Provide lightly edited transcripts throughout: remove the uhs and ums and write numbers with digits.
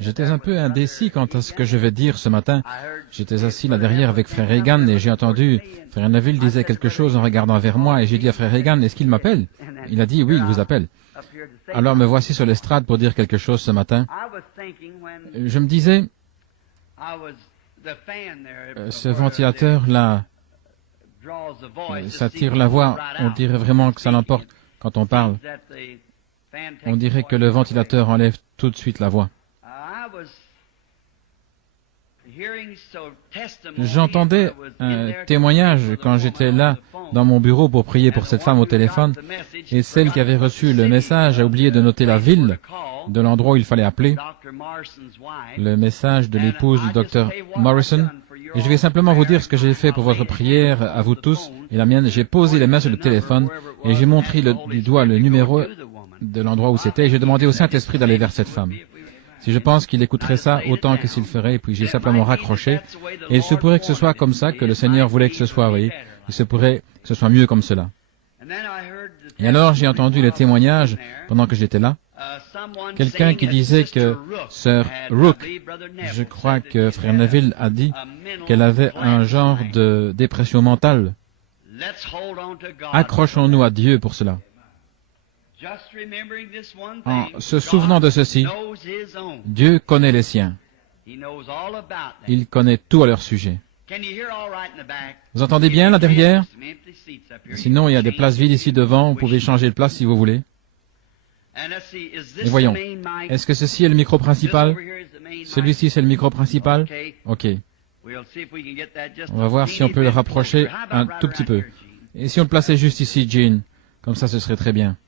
J'étais un peu indécis quant à ce que je vais dire ce matin. J'étais assis là derrière avec frère Reagan et j'ai entendu frère Neville disait quelque chose en regardant vers moi et j'ai dit à frère Reagan, est-ce qu'il m'appelle? Il a dit, oui, il vous appelle. Alors me voici sur l'estrade pour dire quelque chose ce matin. Je me disais, ce ventilateur-là, ça tire la voix, on dirait vraiment que ça l'emporte quand on parle. On dirait que le ventilateur enlève tout de suite la voix. J'entendais un témoignage quand j'étais là dans mon bureau pour prier pour cette femme au téléphone, et celle qui avait reçu le message a oublié de noter la ville de l'endroit où il fallait appeler, le message de l'épouse du docteur Morrison. Et je vais simplement vous dire ce que j'ai fait pour votre prière, à vous tous, et la mienne. J'ai posé les mains sur le téléphone, et j'ai montré du doigt le numéro de l'endroit où c'était, et j'ai demandé au Saint-Esprit d'aller vers cette femme. Si je pense qu'il écouterait ça autant que s'il ferait, et puis j'ai simplement raccroché, et il se pourrait que ce soit comme ça, que le Seigneur voulait que ce soit, oui, il se pourrait que ce soit mieux comme cela. Et alors j'ai entendu les témoignages pendant que j'étais là, quelqu'un qui disait que Sœur Rook, je crois que frère Neville a dit qu'elle avait un genre de dépression mentale. Accrochons-nous à Dieu pour cela. En se souvenant de ceci, Dieu connaît les siens. Il connaît tout à leur sujet. Vous entendez bien là derrière? Sinon, il y a des places vides ici devant, vous pouvez changer de place si vous voulez. Et voyons, est-ce que ceci est le micro principal? Celui-ci, c'est le micro principal? Ok. On va voir si on peut le rapprocher un tout petit peu. Et si on le plaçait juste ici, Jean? Comme ça, ce serait très bien.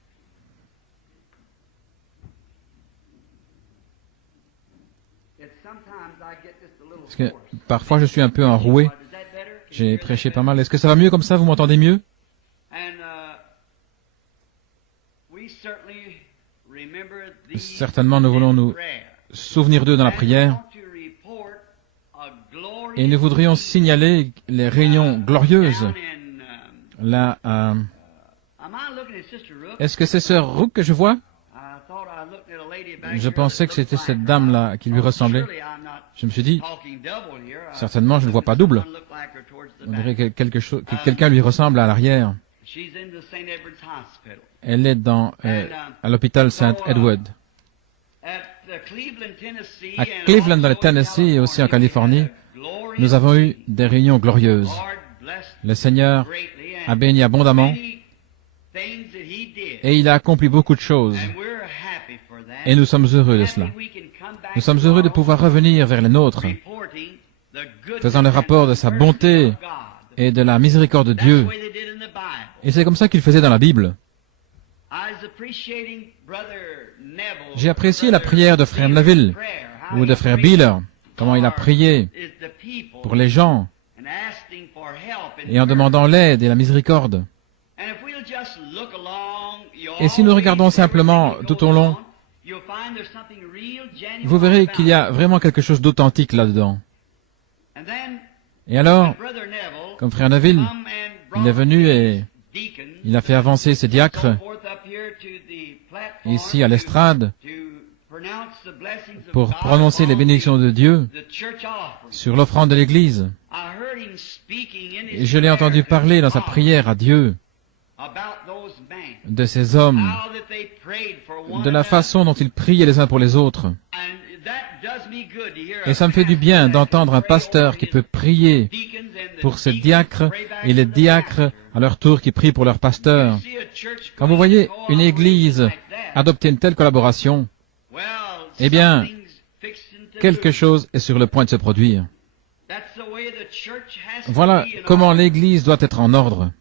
Parce que parfois, je suis un peu enroué. J'ai prêché pas mal. Est-ce que ça va mieux comme ça? Vous m'entendez mieux? Certainement, nous voulons nous souvenir d'eux dans la prière. Et nous voudrions signaler les réunions glorieuses. Là, est-ce que c'est Sœur Rook que je vois? Je pensais que c'était cette dame-là qui lui ressemblait. Je me suis dit, certainement, je ne vois pas double. On dirait que quelqu'un lui ressemble à l'arrière. Elle est à l'hôpital Saint Edward. À Cleveland, dans le Tennessee et aussi en Californie, nous avons eu des réunions glorieuses. Le Seigneur a béni abondamment et il a accompli beaucoup de choses. Et nous sommes heureux de cela. Nous sommes heureux de pouvoir revenir vers les nôtres, faisant le rapport de sa bonté et de la miséricorde de Dieu. Et c'est comme ça qu'il faisait dans la Bible. J'ai apprécié la prière de frère Neville ou de frère Beeler, comment il a prié pour les gens et en demandant l'aide et la miséricorde. Et si nous regardons simplement tout au long, vous verrez qu'il y a vraiment quelque chose d'authentique là-dedans. Et alors, comme frère Neville, il est venu et il a fait avancer ses diacres ici à l'estrade pour prononcer les bénédictions de Dieu sur l'offrande de l'Église. Et je l'ai entendu parler dans sa prière à Dieu de ces hommes, de la façon dont ils priaient les uns pour les autres. Et ça me fait du bien d'entendre un pasteur qui peut prier pour ses diacres et les diacres à leur tour qui prient pour leur pasteur. Quand vous voyez une église adopter une telle collaboration, eh bien, quelque chose est sur le point de se produire. Voilà comment l'église doit être en ordre.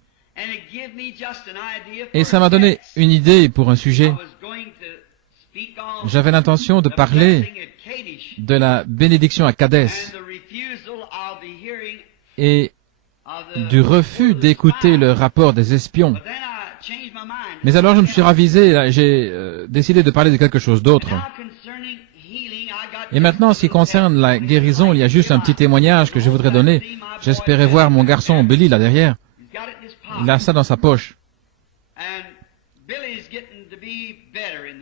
Et ça m'a donné une idée pour un sujet. J'avais l'intention de parler de la bénédiction à Kadès et du refus d'écouter le rapport des espions. Mais alors je me suis ravisé, j'ai décidé de parler de quelque chose d'autre. Et maintenant, en ce qui concerne la guérison, il y a juste un petit témoignage que je voudrais donner. J'espérais voir mon garçon Billy là derrière. Il a ça dans sa poche.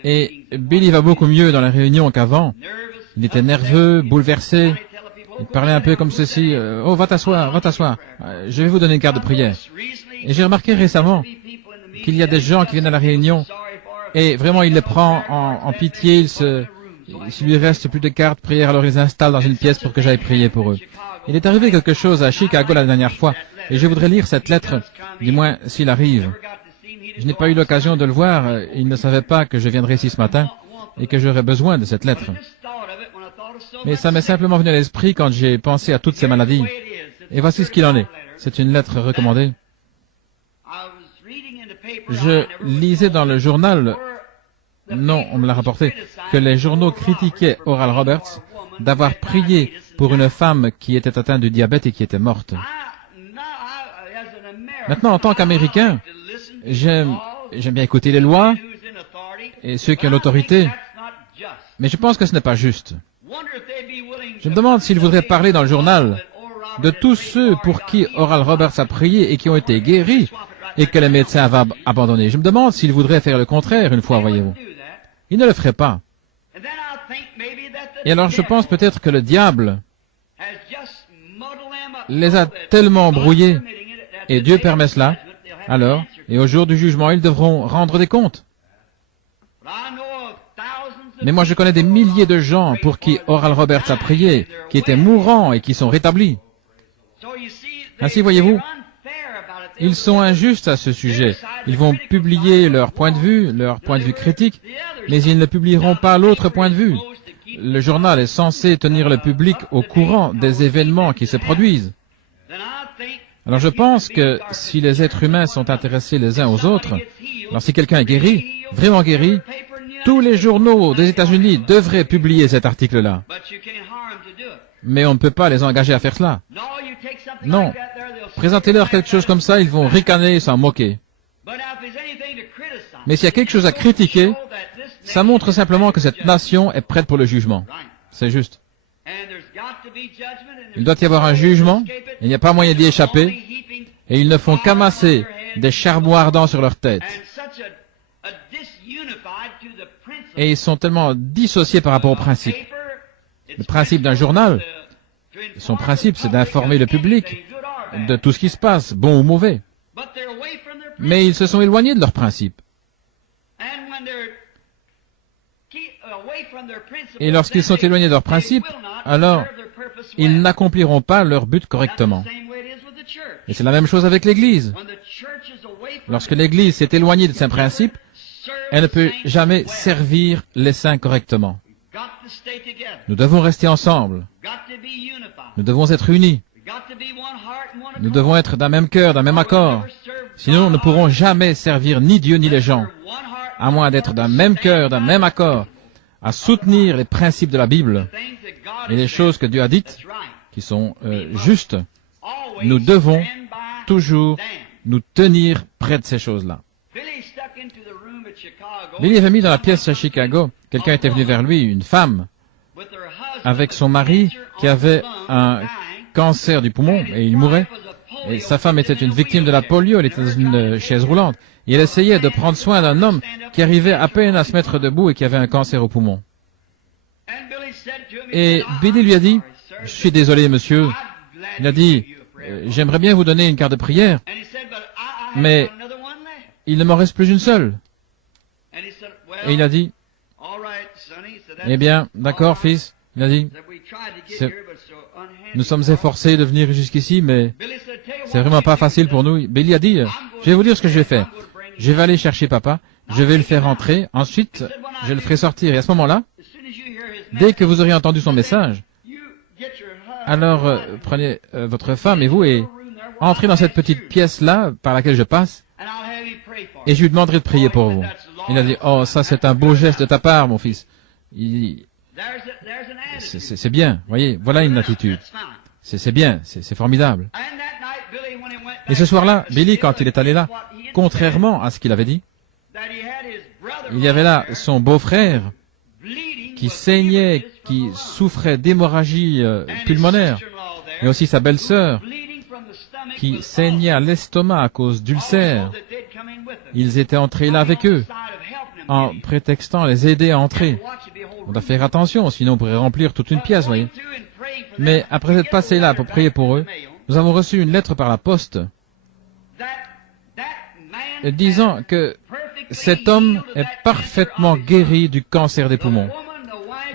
Et Billy va beaucoup mieux dans la réunion qu'avant. Il était nerveux, bouleversé. Il parlait un peu comme ceci. Oh, va t'asseoir, va t'asseoir. Je vais vous donner une carte de prière. Et j'ai remarqué récemment qu'il y a des gens qui viennent à la réunion et vraiment il les prend en pitié. S'il lui reste plus de cartes de prière, alors ils installent dans une pièce pour que j'aille prier pour eux. Il est arrivé quelque chose à Chicago la dernière fois et je voudrais lire cette lettre, du moins s'il arrive. Je n'ai pas eu l'occasion de le voir. Il ne savait pas que je viendrais ici ce matin et que j'aurais besoin de cette lettre. Mais ça m'est simplement venu à l'esprit quand j'ai pensé à toutes ces maladies. Et voici ce qu'il en est. C'est une lettre recommandée. Je lisais dans le journal, non, on me l'a rapporté, que les journaux critiquaient Oral Roberts d'avoir prié pour une femme qui était atteinte du diabète et qui était morte. Maintenant, en tant qu'Américain, j'aime bien écouter les lois et ceux qui ont l'autorité, mais je pense que ce n'est pas juste. Je me demande s'il voudrait parler dans le journal de tous ceux pour qui Oral Roberts a prié et qui ont été guéris et que les médecins avaient abandonné. Je me demande s'il voudrait faire le contraire une fois, voyez-vous. Il ne le ferait pas. Et alors je pense peut-être que le diable les a tellement brouillés, et Dieu permet cela, alors, et au jour du jugement, ils devront rendre des comptes. Mais moi je connais des milliers de gens pour qui Oral Roberts a prié, qui étaient mourants et qui sont rétablis. Ainsi, voyez-vous, ils sont injustes à ce sujet. Ils vont publier leur point de vue critique, mais ils ne publieront pas l'autre point de vue. Le journal est censé tenir le public au courant des événements qui se produisent. Alors je pense que si les êtres humains sont intéressés les uns aux autres, alors si quelqu'un est guéri, vraiment guéri, tous les journaux des États-Unis devraient publier cet article-là. Mais on ne peut pas les engager à faire cela. Non. Présentez-leur quelque chose comme ça, ils vont ricaner et s'en moquer. Mais s'il y a quelque chose à critiquer, ça montre simplement que cette nation est prête pour le jugement. C'est juste. Il doit y avoir un jugement, il n'y a pas moyen d'y échapper, et ils ne font qu'amasser des charbons ardents sur leur tête. Et ils sont tellement dissociés par rapport au principe. Le principe d'un journal, son principe, c'est d'informer le public de tout ce qui se passe, bon ou mauvais. Mais ils se sont éloignés de leur principe. Et lorsqu'ils sont éloignés de leur principe, alors ils n'accompliront pas leur but correctement. Et c'est la même chose avec l'Église. Lorsque l'Église s'est éloignée de ses principes, elle ne peut jamais servir les saints correctement. Nous devons rester ensemble. Nous devons être unis. Nous devons être d'un même cœur, d'un même accord. Sinon, nous ne pourrons jamais servir ni Dieu ni les gens, à moins d'être d'un même cœur, d'un même accord, à soutenir les principes de la Bible et les choses que Dieu a dites, qui sont justes. Nous devons toujours nous tenir près de ces choses-là. Billy avait mis dans la pièce à Chicago, quelqu'un était venu vers lui, une femme, avec son mari qui avait un cancer du poumon et il mourait. Et sa femme était une victime de la polio, elle était dans une chaise roulante. Et elle essayait de prendre soin d'un homme qui arrivait à peine à se mettre debout et qui avait un cancer au poumon. Et Billy lui a dit, « Je suis désolé, monsieur. » Il a dit, « J'aimerais bien vous donner une carte de prière, mais il ne m'en reste plus une seule. » Et il a dit, « Eh bien, d'accord, fils. » Il a dit, « Nous sommes efforcés de venir jusqu'ici, mais c'est vraiment pas facile pour nous. » Billy a dit, « Je vais vous dire ce que je vais faire. Je vais aller chercher papa, je vais le faire entrer, ensuite je le ferai sortir. Et à ce moment-là, dès que vous aurez entendu son message, alors prenez votre femme et vous et entrez dans cette petite pièce-là par laquelle je passe et je lui demanderai de prier pour vous. » Il a dit, « Oh, ça c'est un beau geste de ta part, mon fils. » C'est bien, voyez, voilà une attitude. C'est bien, c'est formidable. Et ce soir-là, Billy, quand il est allé là, contrairement à ce qu'il avait dit, il y avait là son beau-frère qui saignait, qui souffrait d'hémorragie pulmonaire, et aussi sa belle-sœur qui saignait à l'estomac à cause d'ulcères. Ils étaient entrés là avec eux. en prétextant les aider à entrer. On doit faire attention, sinon on pourrait remplir toute une pièce, voyez. Mais après être passé là pour prier pour eux, nous avons reçu une lettre par la poste disant que cet homme est parfaitement guéri du cancer des poumons.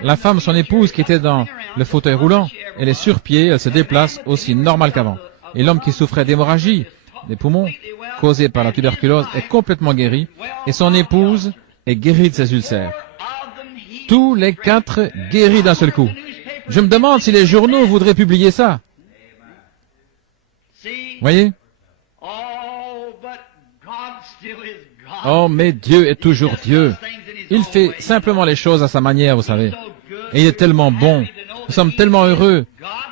La femme, son épouse, qui était dans le fauteuil roulant, elle est sur pied, elle se déplace aussi normal qu'avant. Et l'homme qui souffrait d'hémorragie des poumons, causée par la tuberculose, est complètement guéri, et son épouse est guérie de ses ulcères. Tous les 4 guéris d'un seul coup. Je me demande si les journaux voudraient publier ça. Voyez? Oh, mais Dieu est toujours Dieu. Il fait simplement les choses à sa manière, vous savez. Et il est tellement bon. Nous sommes tellement heureux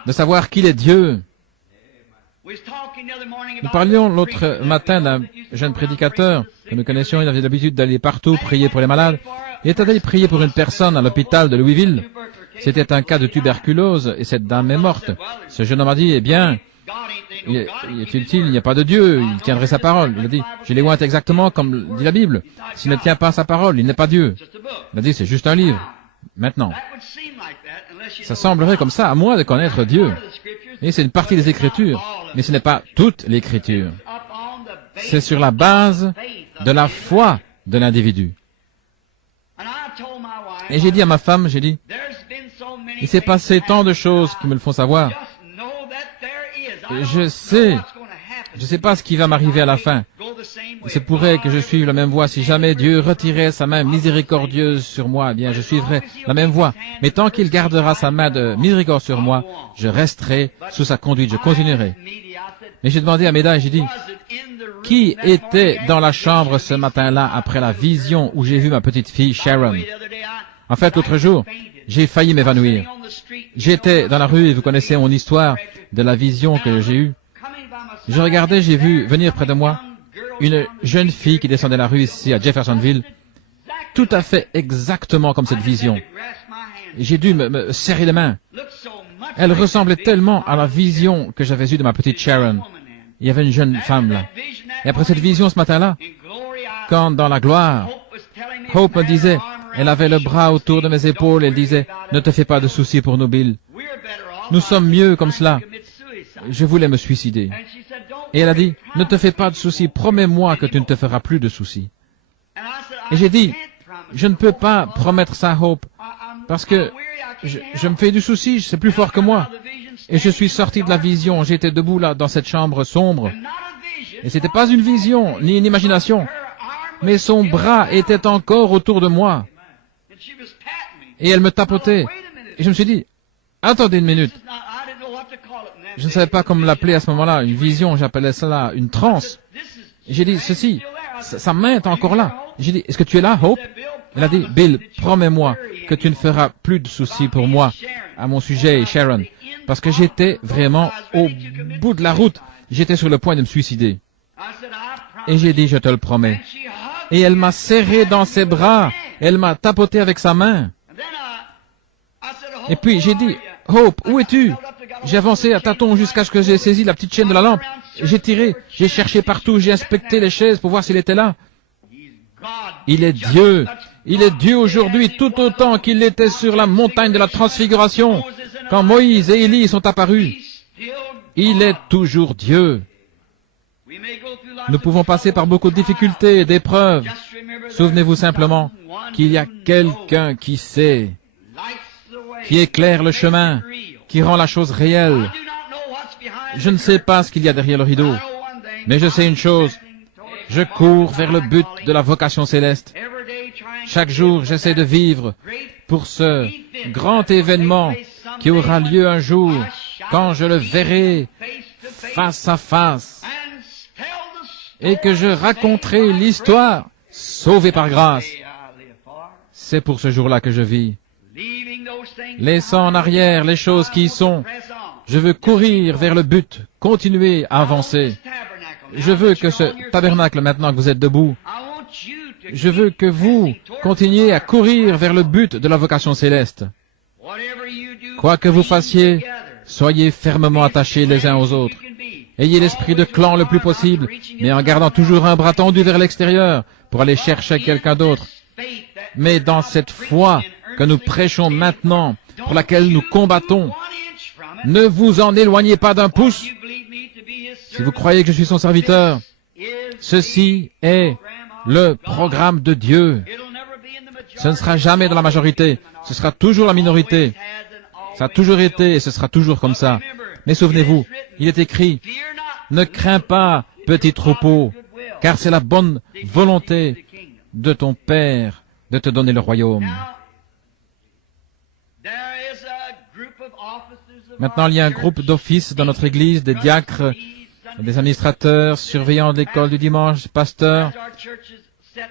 de savoir qu'il est Dieu. Nous parlions l'autre matin d'un jeune prédicateur que nous connaissions. Il avait l'habitude d'aller partout prier pour les malades. Il était allé prier pour une personne à l'hôpital de Louisville. C'était un cas de tuberculose et cette dame est morte. Ce jeune homme a dit, eh bien, il est utile, il n'y a pas de Dieu, il tiendrait sa parole. Il a dit, je les ointe exactement comme dit la Bible. S'il ne tient pas sa parole, il n'est pas Dieu. Il a dit, c'est juste un livre. Maintenant, ça semblerait comme ça à moi de connaître Dieu. Et c'est une partie des Écritures, mais ce n'est pas toute l'Écriture. C'est sur la base de la foi de l'individu. Et j'ai dit à ma femme, j'ai dit, il s'est passé tant de choses qui me le font savoir. Je sais pas ce qui va m'arriver à la fin. Il se pourrait que je suive la même voie. Si jamais Dieu retirait sa main miséricordieuse sur moi, eh bien, je suivrai la même voie. Mais tant qu'il gardera sa main de miséricorde sur moi, je resterai sous sa conduite, je continuerai. Mais j'ai demandé à Méda et j'ai dit, qui était dans la chambre ce matin-là après la vision où j'ai vu ma petite fille Sharon? En fait, l'autre jour, j'ai failli m'évanouir. J'étais dans la rue et vous connaissez mon histoire de la vision que j'ai eue. Je regardais, j'ai vu venir près de moi une jeune fille qui descendait la rue ici à Jeffersonville, tout à fait exactement comme cette vision. J'ai dû me serrer les mains. Elle ressemblait tellement à la vision que j'avais eue de ma petite Sharon. Il y avait une jeune femme là. Et après cette vision ce matin-là, quand dans la gloire, Hope me disait, elle avait le bras autour de mes épaules, elle disait, ne te fais pas de soucis pour nous, Bill. Nous sommes mieux comme cela. Je voulais me suicider. Et elle a dit, ne te fais pas de soucis, promets-moi que tu ne te feras plus de soucis. Et j'ai dit, je ne peux pas promettre ça à Hope, parce que je me fais du souci, c'est plus fort que moi. Et je suis sorti de la vision, j'étais debout là, dans cette chambre sombre. Et c'était pas une vision, ni une imagination, mais son bras était encore autour de moi. Et elle me tapotait. Et je me suis dit, attendez une minute. Je ne savais pas comment l'appeler à ce moment-là, une vision, j'appelais cela une transe. Et j'ai dit, ceci, sa main est encore là. J'ai dit, est-ce que tu es là, Hope? Elle a dit, Bill, promets-moi que tu ne feras plus de soucis pour moi à mon sujet, Sharon. Parce que j'étais vraiment au bout de la route. J'étais sur le point de me suicider. Et j'ai dit, je te le promets. Et elle m'a serré dans ses bras. Elle m'a tapoté avec sa main. Et puis j'ai dit, Hope, où es-tu? J'ai avancé à tâtons jusqu'à ce que j'ai saisi la petite chaîne de la lampe. J'ai tiré, j'ai cherché partout, j'ai inspecté les chaises pour voir s'il était là. Il est Dieu. Il est Dieu aujourd'hui tout autant qu'il l'était sur la montagne de la transfiguration, quand Moïse et Élie sont apparus. Il est toujours Dieu. Nous pouvons passer par beaucoup de difficultés et d'épreuves. Souvenez-vous simplement qu'il y a quelqu'un qui sait, qui éclaire le chemin, qui rend la chose réelle. Je ne sais pas ce qu'il y a derrière le rideau, mais je sais une chose. Je cours vers le but de la vocation céleste. Chaque jour, j'essaie de vivre pour ce grand événement qui aura lieu un jour, quand je le verrai face à face, et que je raconterai l'histoire, sauvée par grâce. C'est pour ce jour-là que je vis. Laissant en arrière les choses qui y sont, je veux courir vers le but, continuer à avancer. Je veux que ce tabernacle, maintenant que vous êtes debout, je veux que vous continuiez à courir vers le but de la vocation céleste. Quoi que vous fassiez, soyez fermement attachés les uns aux autres. Ayez l'esprit de clan le plus possible, mais en gardant toujours un bras tendu vers l'extérieur pour aller chercher quelqu'un d'autre. Mais dans cette foi que nous prêchons maintenant, pour laquelle nous combattons, ne vous en éloignez pas d'un pouce. Si vous croyez que je suis son serviteur, ceci est le programme de Dieu. Ce ne sera jamais dans la majorité, ce sera toujours la minorité. Ça a toujours été et ce sera toujours comme ça. Mais souvenez-vous, il est écrit, ne crains pas, petit troupeau, car c'est la bonne volonté de ton Père de te donner le royaume. Maintenant, il y a un groupe d'offices dans notre Église, des diacres, des administrateurs, surveillants de l'école du dimanche, pasteurs,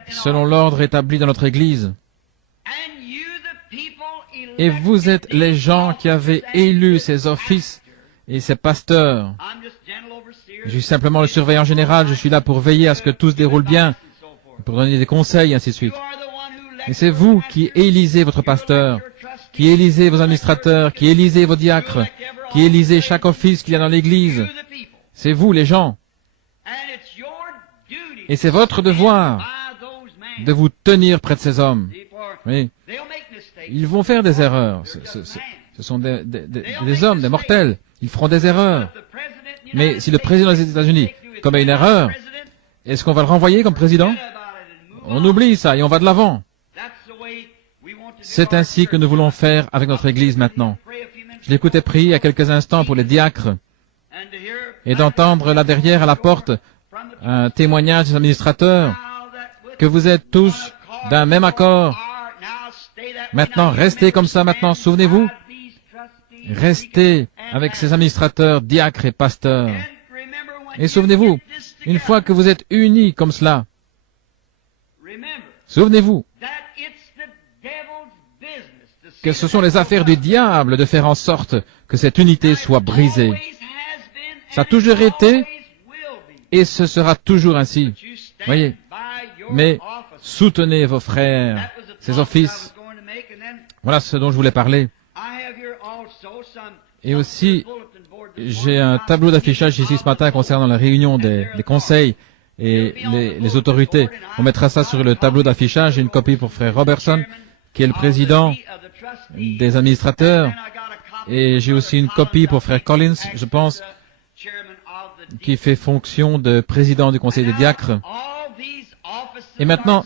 selon l'ordre établi dans notre Église. Et vous êtes les gens qui avez élu ces offices et ces pasteurs. Je suis simplement le surveillant général, je suis là pour veiller à ce que tout se déroule bien, pour donner des conseils, ainsi de suite. Et c'est vous qui élisez votre pasteur, qui élisez vos administrateurs, qui élisez vos diacres, qui élisez chaque office qu'il y a dans l'Église. C'est vous, les gens. Et c'est votre devoir de vous tenir près de ces hommes. Oui. Ils vont faire des erreurs. Ce sont des hommes, des mortels. Ils feront des erreurs. Mais si le président des États-Unis commet une erreur, est-ce qu'on va le renvoyer comme président? On oublie ça et on va de l'avant. C'est ainsi que nous voulons faire avec notre Église maintenant. Je l'écoutais prier il y a quelques instants pour les diacres et d'entendre là derrière à la porte un témoignage des administrateurs que vous êtes tous d'un même accord. Maintenant, restez comme ça maintenant, souvenez-vous. Restez avec ces administrateurs, diacres et pasteurs. Et souvenez-vous, une fois que vous êtes unis comme cela, souvenez-vous que ce sont les affaires du diable de faire en sorte que cette unité soit brisée. Ça a toujours été et ce sera toujours ainsi. Voyez. Mais soutenez vos frères, ces offices. Voilà ce dont je voulais parler. Et aussi, j'ai un tableau d'affichage ici ce matin concernant la réunion des conseils et les autorités. On mettra ça sur le tableau d'affichage. J'ai une copie pour frère Robertson, qui est le président des administrateurs. Et j'ai aussi une copie pour frère Collins, je pense, qui fait fonction de président du conseil des diacres. Et maintenant,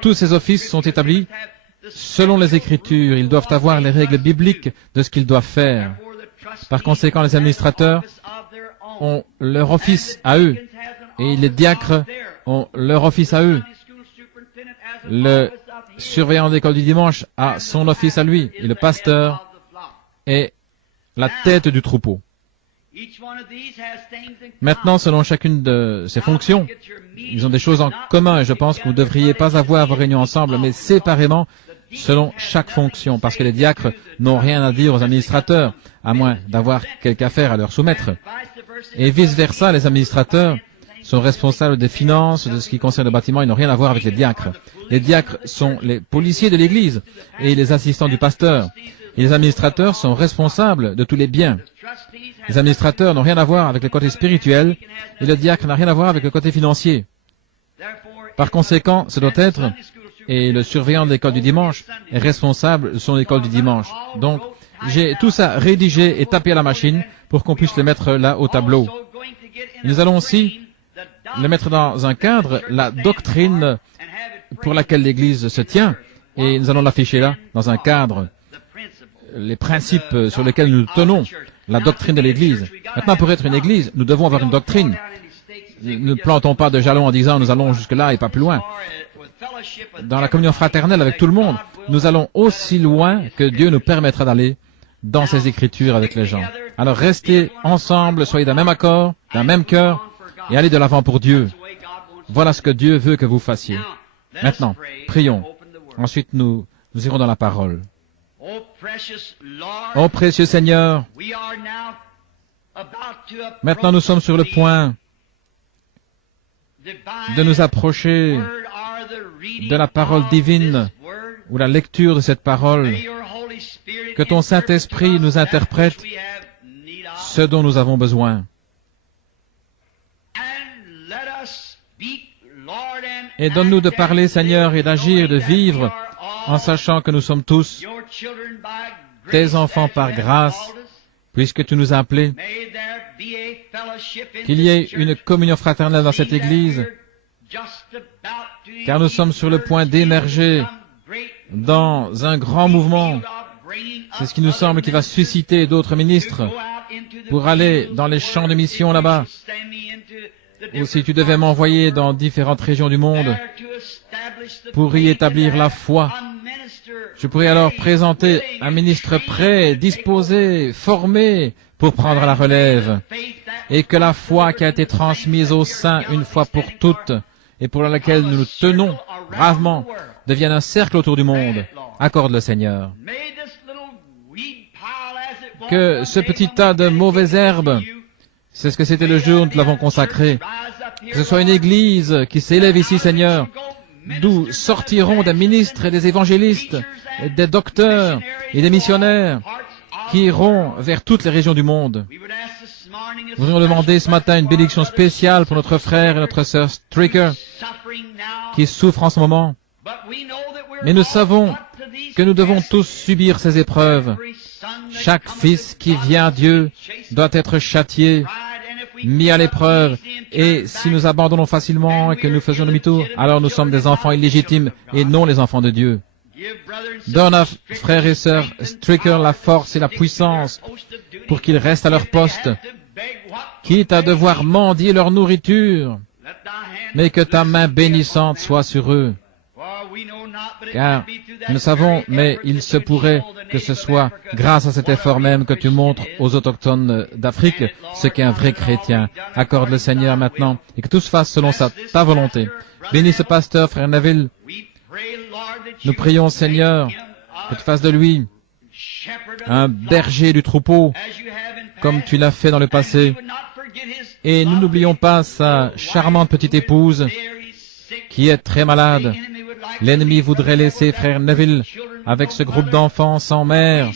tous ces offices sont établis selon les Écritures. Ils doivent avoir les règles bibliques de ce qu'ils doivent faire. Par conséquent, les administrateurs ont leur office à eux. Et les diacres ont leur office à eux. Le surveillant d'école du dimanche a son office à lui. Et le pasteur est la tête du troupeau. Maintenant, selon chacune de ces fonctions, ils ont des choses en commun et je pense que vous ne devriez pas avoir vos réunions ensemble, mais séparément selon chaque fonction, parce que les diacres n'ont rien à dire aux administrateurs, à moins d'avoir quelque affaire à leur soumettre. Et vice-versa, les administrateurs sont responsables des finances, de ce qui concerne le bâtiment, ils n'ont rien à voir avec les diacres. Les diacres sont les policiers de l'Église et les assistants du pasteur. Et les administrateurs sont responsables de tous les biens. Les administrateurs n'ont rien à voir avec le côté spirituel et le diacre n'a rien à voir avec le côté financier. Par conséquent, ce doit être, et le surveillant de l'école du dimanche est responsable de son école du dimanche. Donc, j'ai tout ça rédigé et tapé à la machine pour qu'on puisse le mettre là au tableau. Nous allons aussi le mettre dans un cadre, la doctrine pour laquelle l'Église se tient, et nous allons l'afficher là, dans un cadre, les principes sur lesquels nous tenons, la doctrine de l'Église. Maintenant, pour être une Église, nous devons avoir une doctrine. Ne plantons pas de jalons en disant nous allons jusque-là et pas plus loin. Dans la communion fraternelle avec tout le monde, nous allons aussi loin que Dieu nous permettra d'aller dans ses Écritures avec les gens. Alors restez ensemble, soyez d'un même accord, d'un même cœur, et allez de l'avant pour Dieu. Voilà ce que Dieu veut que vous fassiez. Maintenant, prions. Ensuite, nous irons dans la parole. Ô précieux Seigneur, maintenant nous sommes sur le point de nous approcher de la parole divine ou la lecture de cette parole. Que ton Saint-Esprit nous interprète ce dont nous avons besoin. Et donne-nous de parler, Seigneur, et d'agir, de vivre, en sachant que nous sommes tous tes enfants par grâce, puisque tu nous as appelés. Qu'il y ait une communion fraternelle dans cette Église, car nous sommes sur le point d'émerger dans un grand mouvement. C'est ce qui nous semble qui va susciter d'autres ministres pour aller dans les champs de mission là-bas. Ou si tu devais m'envoyer dans différentes régions du monde pour y établir la foi, je pourrais alors présenter un ministre prêt, disposé, formé pour prendre la relève, et que la foi qui a été transmise aux saints une fois pour toutes et pour laquelle nous nous tenons bravement devienne un cercle autour du monde. Accorde le Seigneur. Que ce petit tas de mauvaises herbes, c'est ce que c'était le jour où nous l'avons consacré, que ce soit une église qui s'élève ici, Seigneur, d'où sortiront des ministres et des évangélistes, et des docteurs et des missionnaires qui iront vers toutes les régions du monde. Nous voudrions demander ce matin une bénédiction spéciale pour notre frère et notre sœur Stricker qui souffrent en ce moment. Mais nous savons que nous devons tous subir ces épreuves. Chaque fils qui vient à Dieu doit être châtié, mis à l'épreuve, et si nous abandonnons facilement et que nous faisons demi-tour, alors nous sommes des enfants illégitimes et non les enfants de Dieu. Donne à frères et sœurs Stricker la force et la puissance pour qu'ils restent à leur poste, quitte à devoir mendier leur nourriture, mais que ta main bénissante soit sur eux. Car nous savons, mais il se pourrait que ce soit grâce à cet effort même que tu montres aux autochtones d'Afrique ce qu'est un vrai chrétien. Accorde le Seigneur maintenant et que tout se fasse selon ta volonté. Bénis ce pasteur, frère Neville. Nous prions, Seigneur, que tu fasses de lui un berger du troupeau, comme tu l'as fait dans le passé. Et nous n'oublions pas sa charmante petite épouse, qui est très malade. L'ennemi voudrait laisser frère Neville avec ce groupe d'enfants sans mère.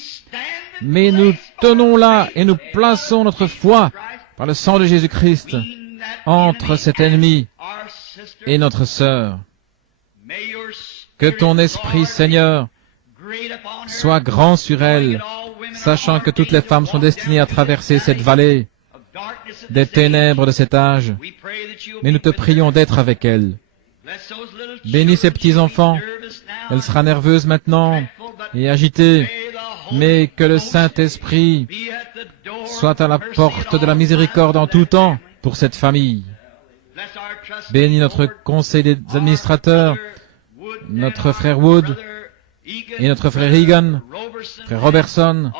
Mais nous tenons là et nous plaçons notre foi par le sang de Jésus-Christ entre cet ennemi et notre sœur. Que ton esprit, Seigneur, soit grand sur elle, sachant que toutes les femmes sont destinées à traverser cette vallée des ténèbres de cet âge. Mais nous te prions d'être avec elles. Bénis ces petits-enfants. Elle sera nerveuse maintenant et agitée, mais que le Saint-Esprit soit à la porte de la miséricorde en tout temps pour cette famille. Bénis notre conseil des administrateurs, notre frère Wood et notre frère Egan, frère Robertson,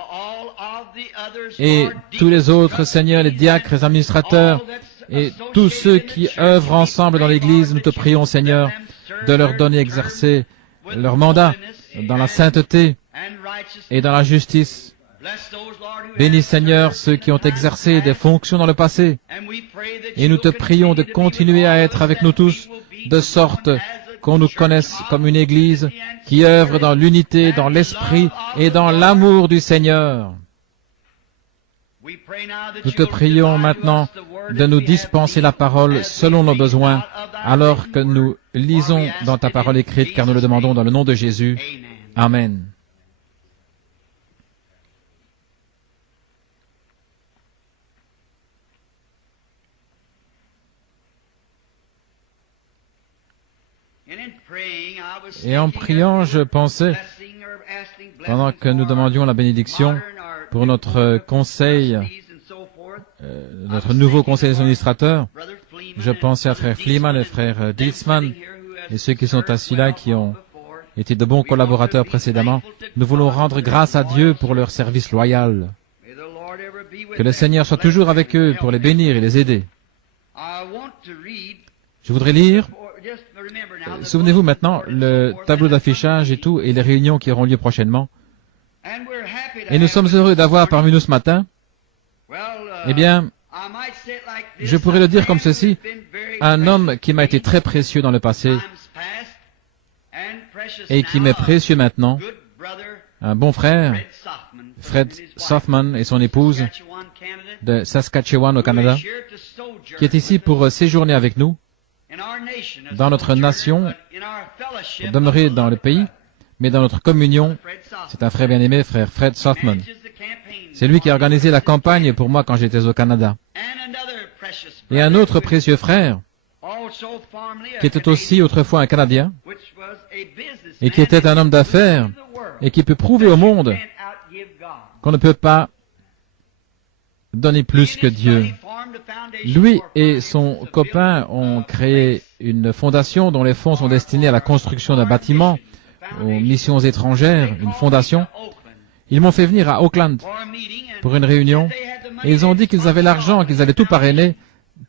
et tous les autres, Seigneur, les diacres, les administrateurs, et tous ceux qui œuvrent ensemble dans l'Église. Nous te prions, Seigneur, de leur donner exercer leur mandat dans la sainteté et dans la justice. Bénis, Seigneur, ceux qui ont exercé des fonctions dans le passé. Et nous te prions de continuer à être avec nous tous, de sorte qu'on nous connaisse comme une Église qui œuvre dans l'unité, dans l'esprit et dans l'amour du Seigneur. Nous te prions maintenant de nous dispenser la parole selon nos besoins, alors que nous lisons dans ta parole écrite, car nous le demandons dans le nom de Jésus. Amen. Et en priant, je pensais, pendant que nous demandions la bénédiction pour notre conseil, notre nouveau conseil des administrateurs, je pensais à frère Fleeman et frère Dilsman et ceux qui sont assis là, qui ont été de bons collaborateurs précédemment. Nous voulons rendre grâce à Dieu pour leur service loyal. Que le Seigneur soit toujours avec eux pour les bénir et les aider. Je voudrais lire, souvenez-vous maintenant, le tableau d'affichage et tout, et les réunions qui auront lieu prochainement. Et nous sommes heureux d'avoir parmi nous ce matin, eh bien, je pourrais le dire comme ceci, un homme qui m'a été très précieux dans le passé et qui m'est précieux maintenant, un bon frère, Fred Sothman et son épouse de Saskatchewan au Canada, qui est ici pour séjourner avec nous dans notre nation, pour demeurer dans le pays, mais dans notre communion, c'est un frère bien-aimé, frère Fred Sothman. C'est lui qui a organisé la campagne pour moi quand j'étais au Canada. Et un autre précieux frère, qui était aussi autrefois un Canadien, et qui était un homme d'affaires, et qui peut prouver au monde qu'on ne peut pas donner plus que Dieu. Lui et son copain ont créé une fondation dont les fonds sont destinés à la construction d'un bâtiment aux missions étrangères, une fondation. Ils m'ont fait venir à Oakland pour une réunion et ils ont dit qu'ils avaient l'argent, qu'ils allaient tout parrainer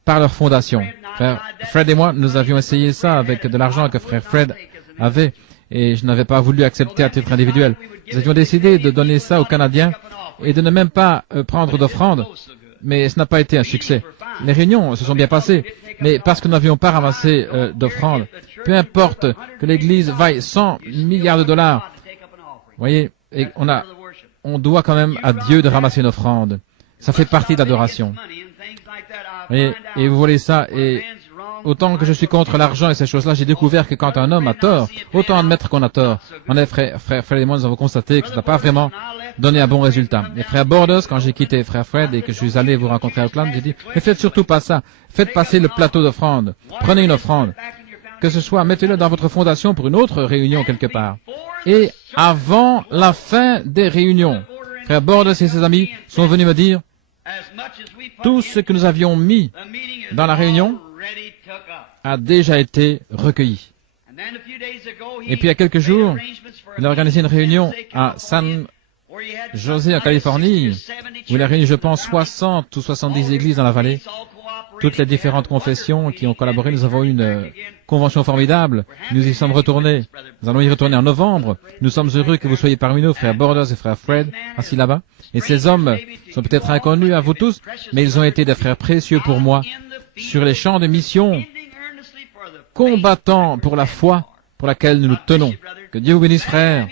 par leur fondation. Frère Fred et moi, nous avions essayé ça avec de l'argent que frère Fred avait et je n'avais pas voulu accepter à titre individuel. Nous avions décidé de donner ça aux Canadiens et de ne même pas prendre d'offrande, mais ce n'a pas été un succès. Les réunions se sont bien passées, mais parce que nous n'avions pas ramassé d'offrande, peu importe que l'Église vaille 100 milliards de dollars, vous voyez, et on doit quand même à Dieu de ramasser une offrande. Ça fait partie de l'adoration. Et vous voyez ça, et autant que je suis contre l'argent et ces choses-là, j'ai découvert que quand un homme a tort, autant admettre qu'on a tort. En effet, frère Fred et moi, nous avons constaté que ça n'a pas vraiment donné un bon résultat. Et frère Borders, quand j'ai quitté frère Fred et que je suis allé vous rencontrer à Oakland, j'ai dit, mais faites surtout pas ça. Faites passer le plateau d'offrande. Prenez une offrande. Que ce soit, mettez-le dans votre fondation pour une autre réunion quelque part. Et avant la fin des réunions, frère Borders et ses amis sont venus me dire, tout ce que nous avions mis dans la réunion a déjà été recueilli. Et puis il y a quelques jours, il a organisé une réunion à San José en Californie, où il a réuni, je pense, 60 ou 70 églises dans la vallée. Toutes les différentes confessions qui ont collaboré, nous avons eu une convention formidable. Nous y sommes retournés. Nous allons y retourner en novembre. Nous sommes heureux que vous soyez parmi nous, frère Borders et frère Fred, assis là-bas. Et ces hommes sont peut-être inconnus à vous tous, mais ils ont été des frères précieux pour moi sur les champs de mission, combattant pour la foi pour laquelle nous nous tenons. Que Dieu vous bénisse, frère.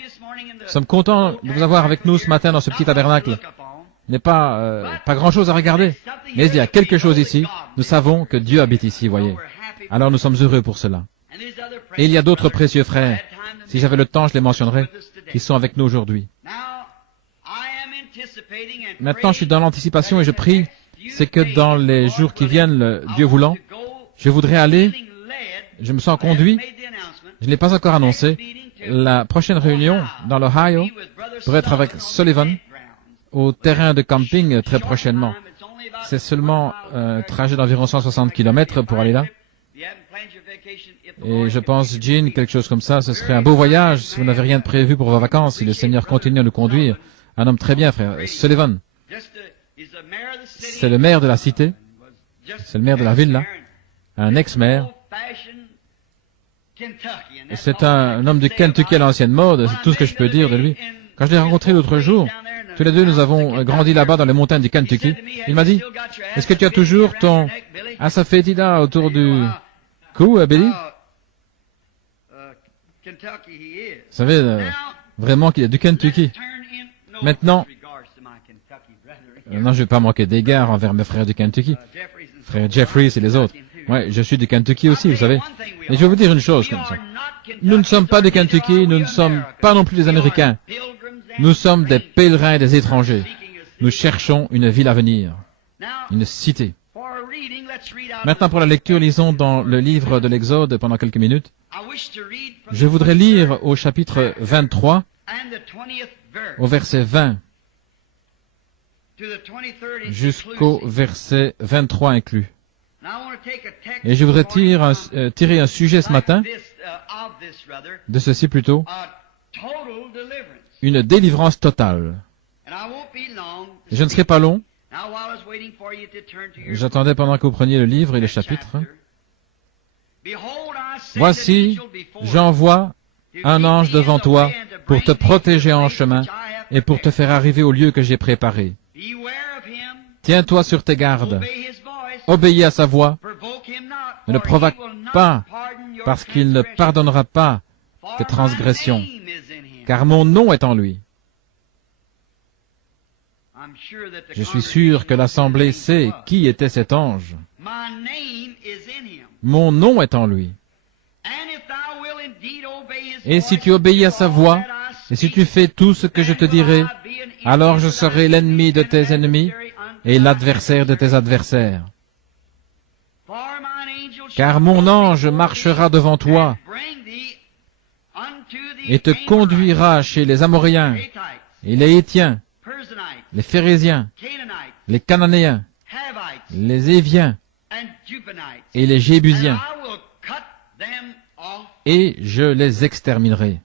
Nous sommes contents de vous avoir avec nous ce matin dans ce petit tabernacle. Il n'est pas grand-chose à regarder, mais il y a quelque chose ici. Nous savons que Dieu habite ici, voyez. Alors nous sommes heureux pour cela. Et il y a d'autres précieux frères, si j'avais le temps, je les mentionnerais, qui sont avec nous aujourd'hui. Maintenant, je suis dans l'anticipation et je prie, c'est que dans les jours qui viennent, le Dieu voulant, je voudrais aller, je me sens conduit, je ne l'ai pas encore annoncé, la prochaine réunion dans l'Ohio pourrait être avec Sullivan au terrain de camping très prochainement. C'est seulement un trajet d'environ 160 km pour aller là. Et je pense, Jean, quelque chose comme ça, ce serait un beau voyage si vous n'avez rien de prévu pour vos vacances, si le Seigneur continue à nous conduire. Un homme très bien, frère. Sullivan. C'est le maire de la cité. C'est le maire de la ville, là. Un ex-maire. C'est un homme du Kentucky à l'ancienne mode, c'est tout ce que je peux dire de lui. Quand je l'ai rencontré l'autre jour, tous les deux nous avons grandi là-bas dans les montagnes du Kentucky. Il m'a dit, est-ce que tu as toujours ton asafétida autour du cou, Billy? Vous savez, vraiment qu'il y a du Kentucky. Maintenant, non, je ne vais pas manquer d'égard envers mes frères du Kentucky. Frère Jeffries et les autres. Ouais, je suis du Kentucky aussi, vous savez. Et je vais vous dire une chose comme ça. Nous ne sommes pas du Kentucky, nous ne sommes pas non plus des Américains. Nous sommes des pèlerins et des étrangers. Nous cherchons une ville à venir, une cité. Maintenant, pour la lecture, lisons dans le livre de l'Exode pendant quelques minutes. Je voudrais lire au chapitre 23, au verset 20, jusqu'au verset 23 inclus. Et je voudrais tirer un sujet ce matin, de ceci plutôt, une délivrance totale. Je ne serai pas long. J'attendais pendant que vous preniez le livre et le chapitre. Voici, j'envoie un ange devant toi pour te protéger en chemin et pour te faire arriver au lieu que j'ai préparé. Tiens-toi sur tes gardes. Obéis à sa voix. Ne le provoque pas, parce qu'il ne pardonnera pas tes transgressions, car mon nom est en lui. Je suis sûr que l'Assemblée sait qui était cet ange. Mon nom est en lui. Et si tu obéis à sa voix, et si tu fais tout ce que je te dirai, alors je serai l'ennemi de tes ennemis et l'adversaire de tes adversaires. Car mon ange marchera devant toi et te conduira chez les Amoréens et les Hétiens, les Phérésiens, les Cananéens, les Éviens et les Jébusiens, et je les exterminerai.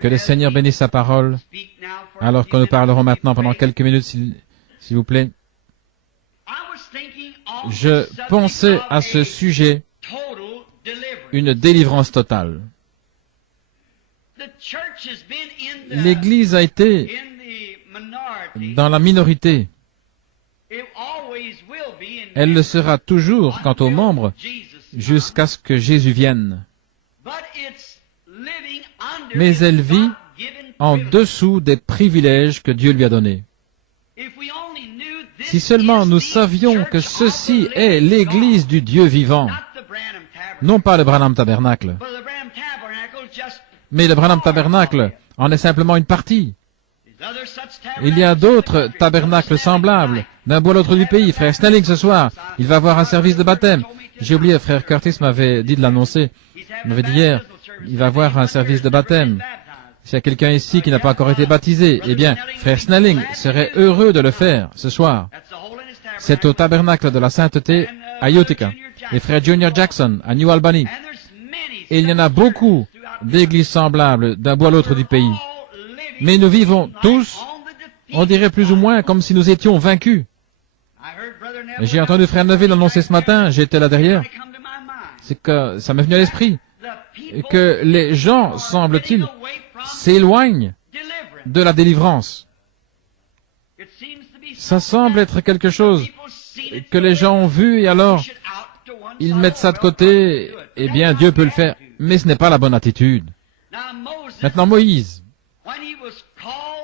Que le Seigneur bénisse sa parole, alors que nous parlerons maintenant pendant quelques minutes, s'il vous plaît. Je pensais à ce sujet, une délivrance totale. L'Église a été dans la minorité. Elle le sera toujours quant aux membres, jusqu'à ce que Jésus vienne. Mais elle vit en dessous des privilèges que Dieu lui a donnés. Si seulement nous savions que ceci est l'Église du Dieu vivant, non pas le Branham Tabernacle, mais le Branham Tabernacle en est simplement une partie. Il y a d'autres tabernacles semblables, d'un bout à l'autre du pays. Frère Snelling, ce soir, il va avoir un service de baptême. J'ai oublié, frère Curtis m'avait dit de l'annoncer. Il m'avait dit hier, il va avoir un service de baptême. S'il y a quelqu'un ici qui n'a pas encore été baptisé, eh bien, frère Snelling serait heureux de le faire ce soir. C'est au tabernacle de la sainteté à Utica. Et frère Junior Jackson à New Albany. Et il y en a beaucoup d'églises semblables d'un bout à l'autre du pays. Mais nous vivons tous, on dirait plus ou moins comme si nous étions vaincus. J'ai entendu frère Neville annoncer ce matin, j'étais là derrière, c'est que ça m'est venu à l'esprit, que les gens, semble-t-il, s'éloignent de la délivrance. Ça semble être quelque chose que les gens ont vu et alors ils mettent ça de côté, eh bien Dieu peut le faire, mais ce n'est pas la bonne attitude. Maintenant Moïse,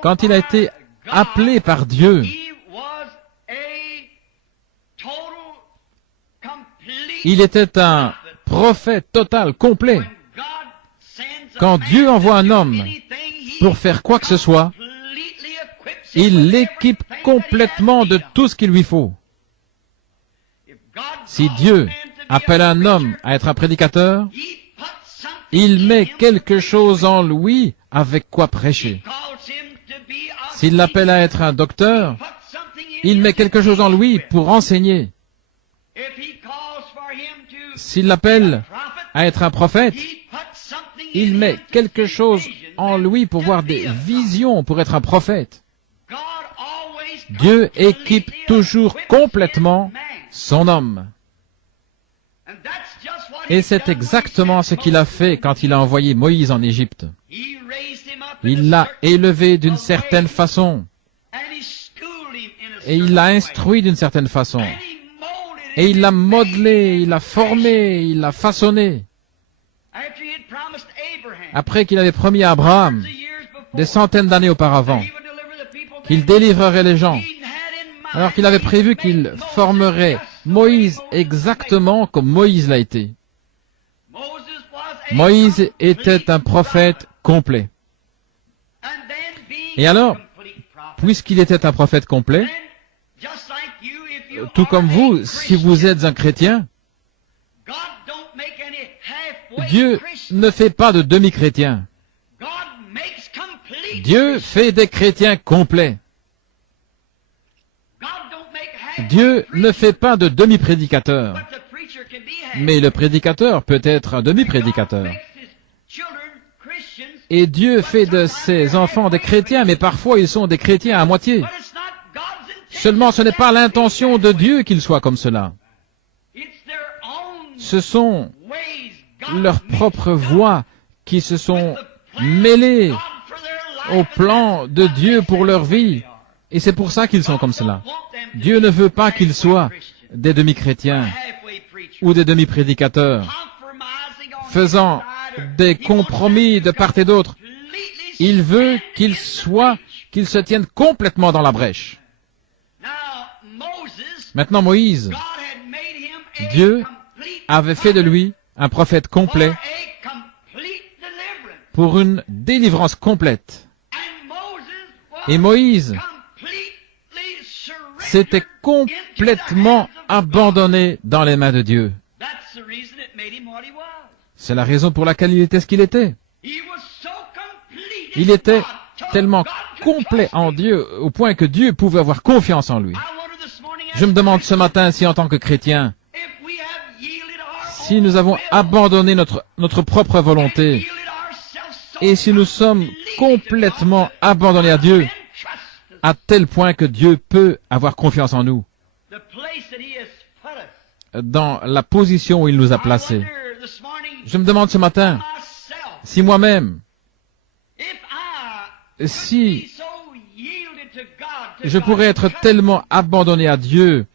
quand il a été appelé par Dieu, il était un prophète total, complet. Quand Dieu envoie un homme pour faire quoi que ce soit, il l'équipe complètement de tout ce qu'il lui faut. Si Dieu appelle un homme à être un prédicateur, il met quelque chose en lui avec quoi prêcher. S'il l'appelle à être un docteur, il met quelque chose en lui pour enseigner. S'il l'appelle à être un prophète, il met quelque chose en lui pour voir des visions, pour être un prophète. Dieu équipe toujours complètement son homme. Et c'est exactement ce qu'il a fait quand il a envoyé Moïse en Égypte. Il l'a élevé d'une certaine façon. Et il l'a instruit d'une certaine façon. Et il l'a modelé, il l'a formé, il l'a façonné. Après qu'il avait promis à Abraham, des centaines d'années auparavant, qu'il délivrerait les gens, alors qu'il avait prévu qu'il formerait Moïse exactement comme Moïse l'a été. Moïse était un prophète complet. Et alors, puisqu'il était un prophète complet, tout comme vous, si vous êtes un chrétien, Dieu ne fait pas de demi-chrétiens. Dieu fait des chrétiens complets. Dieu ne fait pas de demi-prédicateurs. Mais le prédicateur peut être un demi-prédicateur. Et Dieu fait de ses enfants des chrétiens, mais parfois ils sont des chrétiens à moitié. Seulement ce n'est pas l'intention de Dieu qu'ils soient comme cela. Ce sont leurs propres voies qui se sont mêlées au plan de Dieu pour leur vie. Et c'est pour ça qu'ils sont comme cela. Dieu ne veut pas qu'ils soient des demi-chrétiens ou des demi-prédicateurs, faisant des compromis de part et d'autre. Il veut qu'ils se tiennent complètement dans la brèche. Maintenant Moïse, Dieu avait fait de lui un prophète complet pour une délivrance complète. Et Moïse s'était complètement abandonné dans les mains de Dieu. C'est la raison pour laquelle il était ce qu'il était. Il était tellement complet en Dieu au point que Dieu pouvait avoir confiance en lui. Je me demande ce matin si en tant que chrétien, si nous avons abandonné notre propre volonté et si nous sommes complètement abandonnés à Dieu, à tel point que Dieu peut avoir confiance en nous, dans la position où il nous a placés. Je me demande ce matin, si moi-même, si je pourrais être tellement abandonné à Dieu,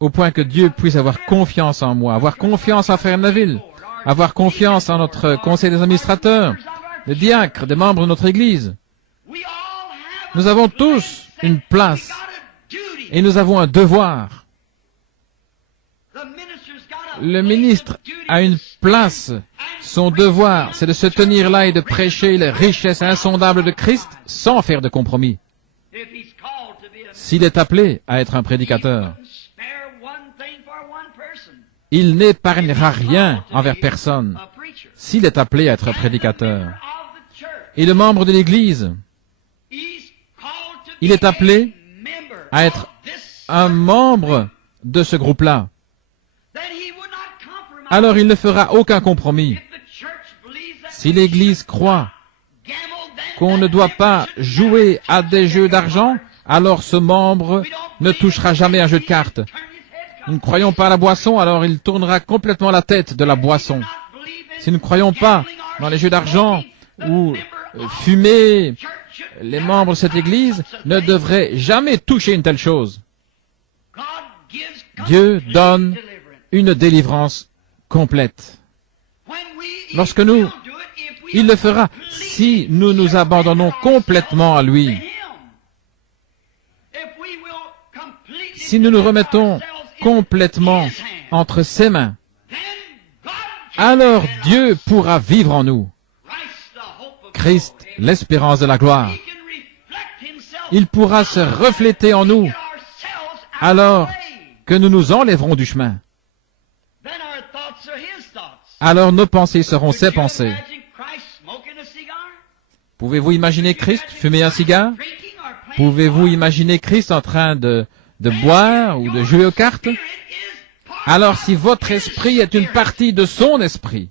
au point que Dieu puisse avoir confiance en moi, avoir confiance en Frère Neville, avoir confiance en notre conseil des administrateurs, les diacres, des membres de notre Église. Nous avons tous une place et nous avons un devoir. Le ministre a une place. Son devoir, c'est de se tenir là et de prêcher les richesses insondables de Christ sans faire de compromis. S'il est appelé à être un prédicateur, il n'épargnera rien envers personne s'il est appelé à être un prédicateur. Et le membre de l'Église, il est appelé à être un membre de ce groupe-là. Alors il ne fera aucun compromis. Si l'Église croit qu'on ne doit pas jouer à des jeux d'argent, alors ce membre ne touchera jamais un jeu de cartes. Nous ne croyons pas à la boisson, alors il tournera complètement la tête de la boisson. Si nous ne croyons pas dans les jeux d'argent ou fumer, les membres de cette Église ne devraient jamais toucher une telle chose. Dieu donne une délivrance complète. Lorsque il le fera si nous nous abandonnons complètement à lui. Si nous nous remettons complètement entre ses mains, alors Dieu pourra vivre en nous. Christ, l'espérance de la gloire. Il pourra se refléter en nous alors que nous nous enlèverons du chemin. Alors nos pensées seront ses pensées. Pouvez-vous imaginer Christ fumer un cigare? Pouvez-vous imaginer Christ en train de boire ou de jouer aux cartes? Alors si votre esprit est une partie de son esprit,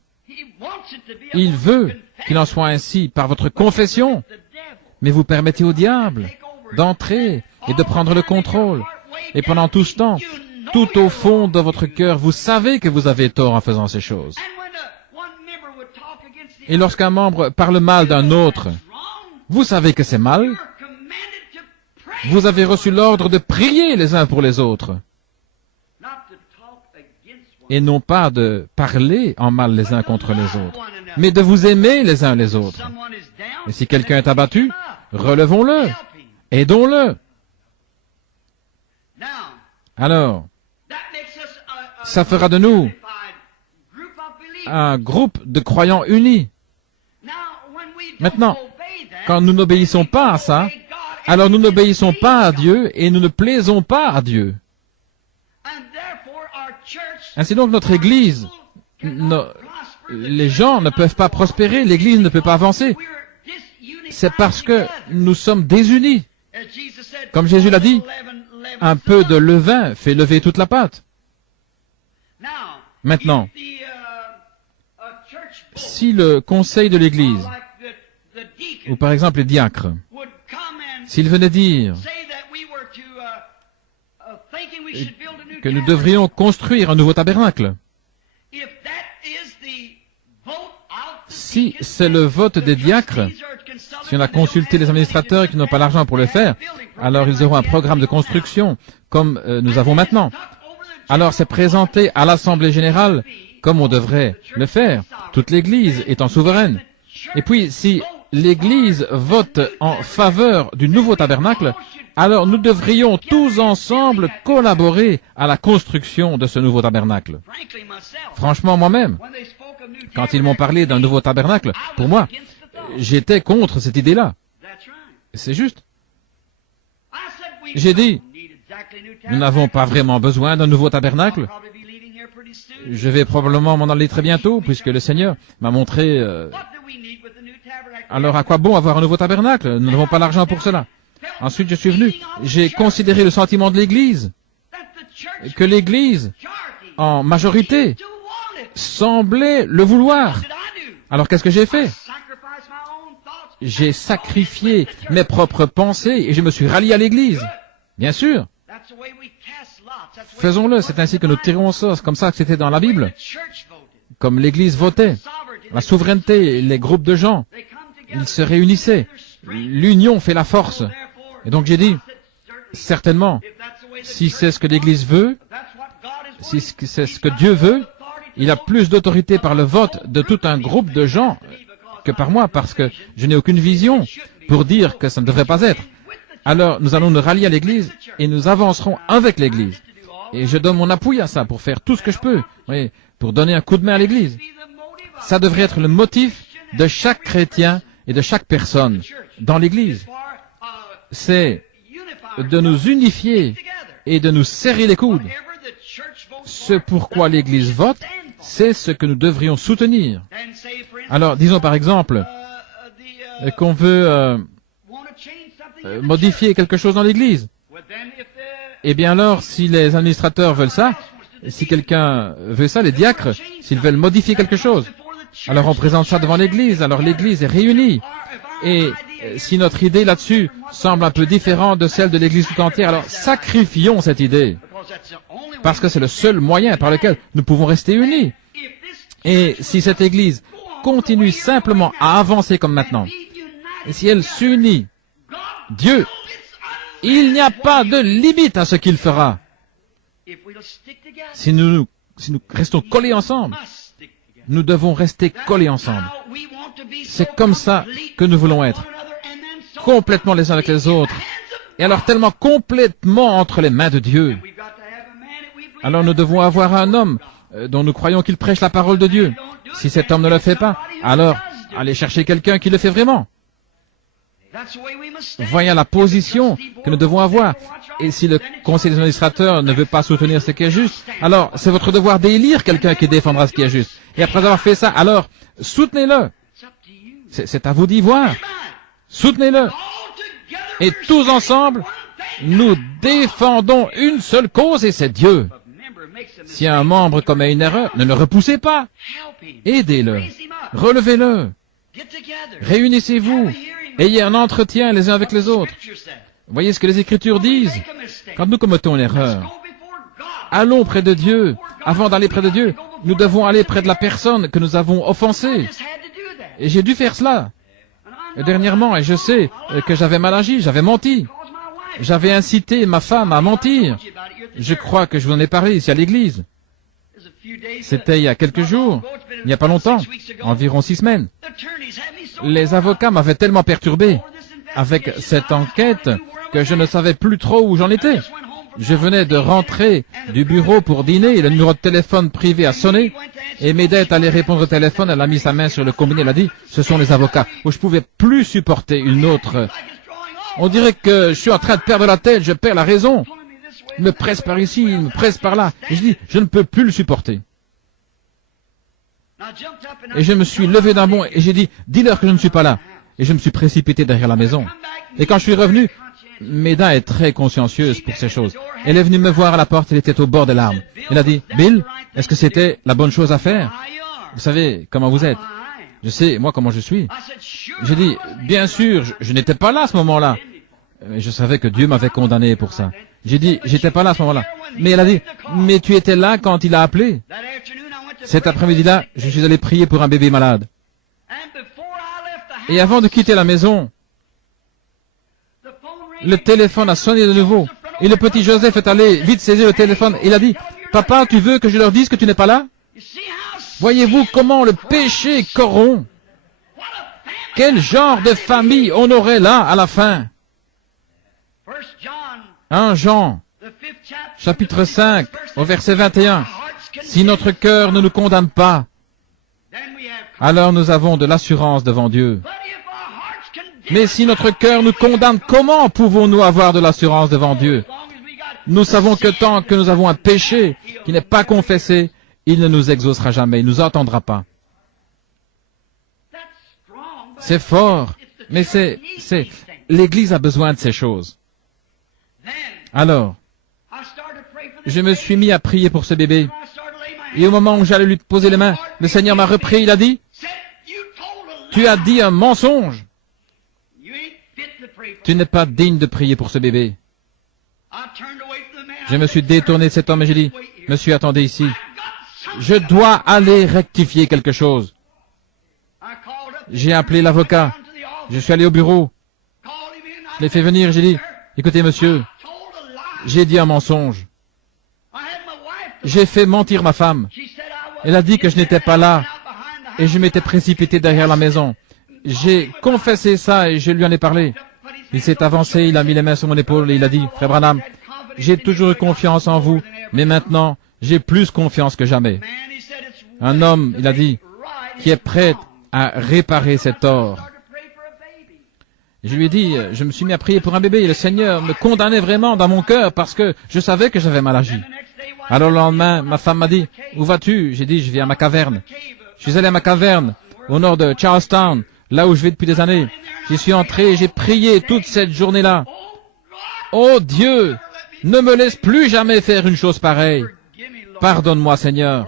il veut qu'il en soit ainsi par votre confession, mais vous permettez au diable d'entrer et de prendre le contrôle. Et pendant tout ce temps, tout au fond de votre cœur, vous savez que vous avez tort en faisant ces choses. Et lorsqu'un membre parle mal d'un autre, vous savez que c'est mal. Vous avez reçu l'ordre de prier les uns pour les autres. Et non pas de parler en mal les uns contre les autres, mais de vous aimer les uns les autres. Et si quelqu'un est abattu, relevons-le, aidons-le. Alors, ça fera de nous un groupe de croyants unis. Maintenant, quand nous n'obéissons pas à ça, alors nous n'obéissons pas à Dieu et nous ne plaisons pas à Dieu. Ainsi donc notre Église, les gens ne peuvent pas prospérer, l'Église ne peut pas avancer. C'est parce que nous sommes désunis. Comme Jésus l'a dit, un peu de levain fait lever toute la pâte. Maintenant, si le conseil de l'Église, ou par exemple les diacres, s'ils venaient dire que nous devrions construire un nouveau tabernacle, si c'est le vote des diacres, si on a consulté les administrateurs qui n'ont pas l'argent pour le faire, alors ils auront un programme de construction comme nous avons maintenant. Alors c'est présenté à l'Assemblée générale comme on devrait le faire, toute l'Église étant souveraine. Et puis si l'Église vote en faveur du nouveau tabernacle, alors nous devrions tous ensemble collaborer à la construction de ce nouveau tabernacle. Franchement, moi-même, quand ils m'ont parlé d'un nouveau tabernacle, pour moi, j'étais contre cette idée-là. C'est juste. J'ai dit, nous n'avons pas vraiment besoin d'un nouveau tabernacle. Je vais probablement m'en aller très bientôt, puisque le Seigneur m'a montré... Alors à quoi bon avoir un nouveau tabernacle? Nous n'avons pas l'argent pour cela. Ensuite, je suis venu. J'ai considéré le sentiment de l'Église, que l'Église, en majorité, semblait le vouloir. Alors qu'est-ce que j'ai fait? J'ai sacrifié mes propres pensées et je me suis rallié à l'Église. Bien sûr. Faisons-le, c'est ainsi que nous tirons au sort, comme ça que c'était dans la Bible. Comme l'Église votait, la souveraineté, les groupes de gens, ils se réunissaient. L'union fait la force. Et donc j'ai dit, certainement, si c'est ce que l'Église veut, si c'est ce que Dieu veut, il a plus d'autorité par le vote de tout un groupe de gens que par moi, parce que je n'ai aucune vision pour dire que ça ne devrait pas être. Alors nous allons nous rallier à l'Église et nous avancerons avec l'Église. Et je donne mon appui à ça pour faire tout ce que je peux, oui, pour donner un coup de main à l'Église. Ça devrait être le motif de chaque chrétien et de chaque personne dans l'Église. C'est de nous unifier et de nous serrer les coudes. Ce pourquoi l'Église vote, c'est ce que nous devrions soutenir. Alors, disons par exemple qu'on veut modifier quelque chose dans l'Église. Eh bien alors, si les administrateurs veulent ça, si quelqu'un veut ça, les diacres, s'ils veulent modifier quelque chose, alors on présente ça devant l'Église, alors l'Église est réunie. Et si notre idée là-dessus semble un peu différente de celle de l'Église tout entière, alors sacrifions cette idée. Parce que c'est le seul moyen par lequel nous pouvons rester unis. Et si cette Église continue simplement à avancer comme maintenant, et si elle s'unit, Dieu, il n'y a pas de limite à ce qu'il fera. Si nous restons collés ensemble, nous devons rester collés ensemble. C'est comme ça que nous voulons être. Complètement les uns avec les autres. Et alors tellement complètement entre les mains de Dieu. Alors nous devons avoir un homme dont nous croyons qu'il prêche la parole de Dieu. Si cet homme ne le fait pas, alors allez chercher quelqu'un qui le fait vraiment. Voyons la position que nous devons avoir. Et si le conseil des administrateurs ne veut pas soutenir ce qui est juste, alors c'est votre devoir d'élire quelqu'un qui défendra ce qui est juste. Et après avoir fait ça, alors soutenez-le. C'est à vous d'y voir. Soutenez-le. Et tous ensemble, nous défendons une seule cause et c'est Dieu. Si un membre commet une erreur, ne le repoussez pas. Aidez-le. Relevez-le. Réunissez-vous. Ayez un entretien les uns avec les autres. Voyez ce que les Écritures disent. Quand nous commettons une erreur, allons près de Dieu. Avant d'aller près de Dieu, nous devons aller près de la personne que nous avons offensée. Et j'ai dû faire cela. Dernièrement, et je sais que j'avais mal agi, j'avais menti. J'avais incité ma femme à mentir. Je crois que je vous en ai parlé ici à l'église. C'était il y a quelques jours, il n'y a pas longtemps, environ 6 semaines. Les avocats m'avaient tellement perturbé avec cette enquête que je ne savais plus trop où j'en étais. Je venais de rentrer du bureau pour dîner et le numéro de téléphone privé a sonné et Méda est allée répondre au téléphone, elle a mis sa main sur le combiné, elle a dit « ce sont les avocats » où je pouvais plus supporter une autre. On dirait que je suis en train de perdre la tête, je perds la raison. Il me presse par ici, il me presse par là. Et je dis « je ne peux plus le supporter ». Et je me suis levé d'un bond et j'ai dit « dis-leur que je ne suis pas là ». Et je me suis précipité derrière la maison. Et quand je suis revenu, Méda est très consciencieuse pour ces choses. Elle est venue me voir à la porte, elle était au bord des larmes. Elle a dit, Bill, est-ce que c'était la bonne chose à faire? Vous savez comment vous êtes. Je sais, moi, comment je suis. J'ai dit, bien sûr, je n'étais pas là à ce moment-là. Je savais que Dieu m'avait condamné pour ça. J'ai dit, j'étais pas là à ce moment-là. Mais elle a dit, mais tu étais là quand il a appelé. Cet après-midi-là, je suis allé prier pour un bébé malade. Et avant de quitter la maison, le téléphone a sonné de nouveau. Et le petit Joseph est allé vite saisir le téléphone. Il a dit, « Papa, tu veux que je leur dise que tu n'es pas là ?» Voyez-vous comment le péché corrompt? Quel genre de famille on aurait là à la fin? 1 Jean, chapitre 5, au verset 21. Si notre cœur ne nous condamne pas, alors nous avons de l'assurance devant Dieu. Mais si notre cœur nous condamne, comment pouvons-nous avoir de l'assurance devant Dieu? Nous savons que tant que nous avons un péché qui n'est pas confessé, il ne nous exaucera jamais, il ne nous entendra pas. C'est fort, mais l'Église a besoin de ces choses. Alors, je me suis mis à prier pour ce bébé. Et au moment où j'allais lui poser les mains, le Seigneur m'a repris, il a dit, « Tu as dit un mensonge. Tu n'es pas digne de prier pour ce bébé. » Je me suis détourné de cet homme et j'ai dit, « Monsieur, attendez ici. Je dois aller rectifier quelque chose. » J'ai appelé l'avocat. Je suis allé au bureau. Je l'ai fait venir et j'ai dit, « Écoutez, monsieur, j'ai dit un mensonge. J'ai fait mentir ma femme. Elle a dit que je n'étais pas là et je m'étais précipité derrière la maison. J'ai confessé ça et je lui en ai parlé. Il s'est avancé, il a mis les mains sur mon épaule et il a dit, « Frère Branham, j'ai toujours eu confiance en vous, mais maintenant, j'ai plus confiance que jamais. » Un homme, il a dit, qui est prêt à réparer cet tort. Je lui ai dit, je me suis mis à prier pour un bébé et le Seigneur me condamnait vraiment dans mon cœur parce que je savais que j'avais mal agi. Alors le lendemain, ma femme m'a dit, « Où vas-tu » J'ai dit, « Je viens à ma caverne. » Je suis allé à ma caverne, au nord de Charlestown, là où je vais depuis des années. J'y suis entré et j'ai prié toute cette journée-là. « Oh Dieu, ne me laisse plus jamais faire une chose pareille. Pardonne-moi, Seigneur. »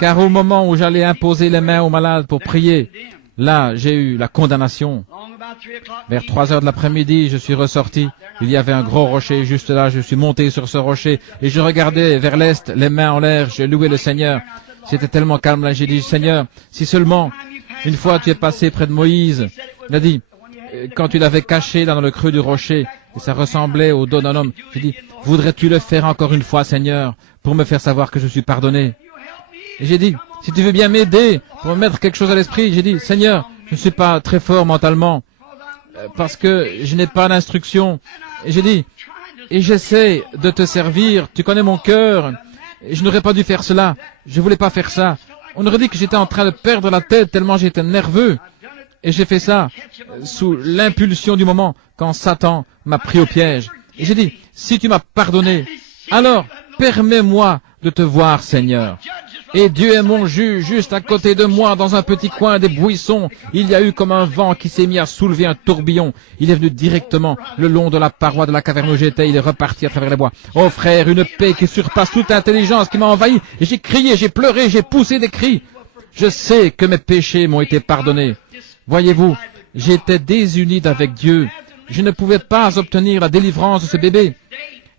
Car au moment où j'allais imposer les mains aux malades pour prier, là, j'ai eu la condamnation. Vers 3 heures de l'après-midi, je suis ressorti. Il y avait un gros rocher juste là. Je suis monté sur ce rocher et je regardais vers l'est, les mains en l'air. Je louais le Seigneur. C'était tellement calme là. J'ai dit, Seigneur, si seulement une fois tu es passé près de Moïse, il a dit, quand tu l'avais caché là dans le creux du rocher, et ça ressemblait au dos d'un homme, j'ai dit, voudrais-tu le faire encore une fois, Seigneur, pour me faire savoir que je suis pardonné? Et j'ai dit, si tu veux bien m'aider pour me mettre quelque chose à l'esprit, j'ai dit, Seigneur, je ne suis pas très fort mentalement, parce que je n'ai pas d'instruction. Et j'ai dit, et j'essaie de te servir, tu connais mon cœur, et je n'aurais pas dû faire cela, je voulais pas faire ça. On aurait dit que j'étais en train de perdre la tête tellement j'étais nerveux. Et j'ai fait ça sous l'impulsion du moment, quand Satan m'a pris au piège. Et j'ai dit, si tu m'as pardonné, alors permets-moi de te voir, Seigneur. Et Dieu est mon juge, juste à côté de moi, dans un petit coin des buissons. Il y a eu comme un vent qui s'est mis à soulever un tourbillon. Il est venu directement le long de la paroi de la caverne où j'étais. Il est reparti à travers les bois. Oh frère, une paix qui surpasse toute intelligence qui m'a envahi. Et j'ai crié, j'ai pleuré, j'ai poussé des cris. Je sais que mes péchés m'ont été pardonnés. Voyez-vous, j'étais désuni d'avec Dieu. Je ne pouvais pas obtenir la délivrance de ce bébé.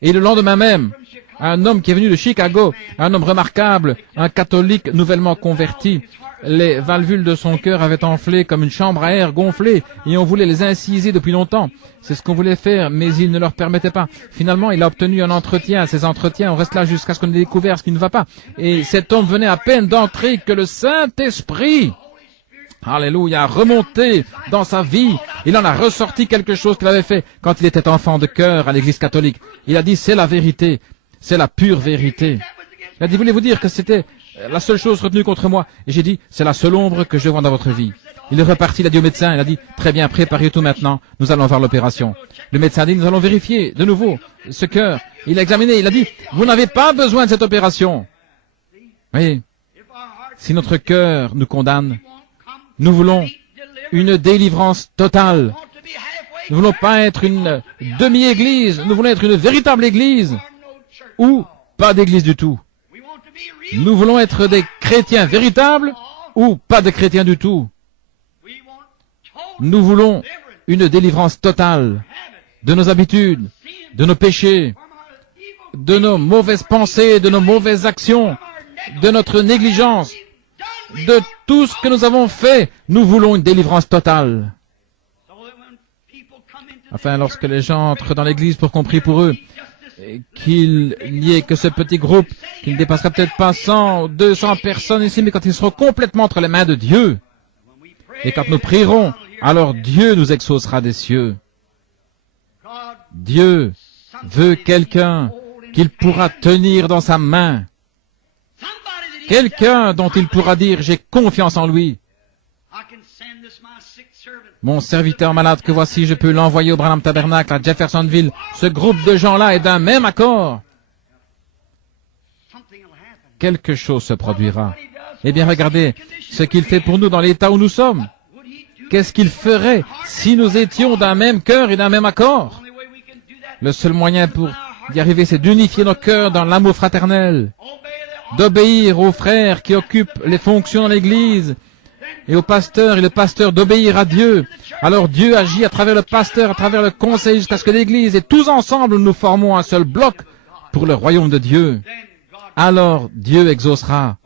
Et le lendemain même, un homme qui est venu de Chicago, un homme remarquable, un catholique nouvellement converti, les valvules de son cœur avaient enflé comme une chambre à air gonflée et on voulait les inciser depuis longtemps. C'est ce qu'on voulait faire, mais il ne leur permettait pas. Finalement, il a obtenu un entretien. Ces entretiens, on reste là jusqu'à ce qu'on ait découvert ce qui ne va pas. Et cet homme venait à peine d'entrer que le Saint-Esprit, alléluia, remonté dans sa vie. Il en a ressorti quelque chose qu'il avait fait quand il était enfant de cœur à l'église catholique. Il a dit, c'est la vérité. C'est la pure vérité. Il a dit, voulez-vous dire que c'était la seule chose retenue contre moi? Et j'ai dit, c'est la seule ombre que je vois dans votre vie. Il est reparti, il a dit au médecin, il a dit, très bien, préparez tout maintenant, nous allons voir l'opération. Le médecin a dit, nous allons vérifier de nouveau ce cœur. Il a examiné, il a dit, vous n'avez pas besoin de cette opération. Oui, si notre cœur nous condamne, nous voulons une délivrance totale. Nous ne voulons pas être une demi-église, nous voulons être une véritable église. Ou pas d'église du tout. Nous voulons être des chrétiens véritables ou pas de chrétiens du tout. Nous voulons une délivrance totale de nos habitudes, de nos péchés, de nos mauvaises pensées, de nos mauvaises actions, de notre négligence, de tout ce que nous avons fait. Nous voulons une délivrance totale. Enfin, lorsque les gens entrent dans l'église pour qu'on prie pour eux, qu'il n'y ait que ce petit groupe qui ne dépassera peut-être pas 100 ou 200 personnes ici, mais quand ils seront complètement entre les mains de Dieu, et quand nous prierons, alors Dieu nous exaucera des cieux. Dieu veut quelqu'un qu'il pourra tenir dans sa main, quelqu'un dont il pourra dire, j'ai confiance en lui. Mon serviteur malade que voici, je peux l'envoyer au Branham Tabernacle à Jeffersonville. Ce groupe de gens-là est d'un même accord. Quelque chose se produira. Eh bien, regardez ce qu'il fait pour nous dans l'état où nous sommes. Qu'est-ce qu'il ferait si nous étions d'un même cœur et d'un même accord? Le seul moyen pour y arriver, c'est d'unifier nos cœurs dans l'amour fraternel, d'obéir aux frères qui occupent les fonctions dans l'Église, et au pasteur, et le pasteur d'obéir à Dieu. Alors Dieu agit à travers le pasteur, à travers le conseil, jusqu'à ce que l'Église, et tous ensemble, nous formons un seul bloc pour le royaume de Dieu. Alors Dieu exaucera.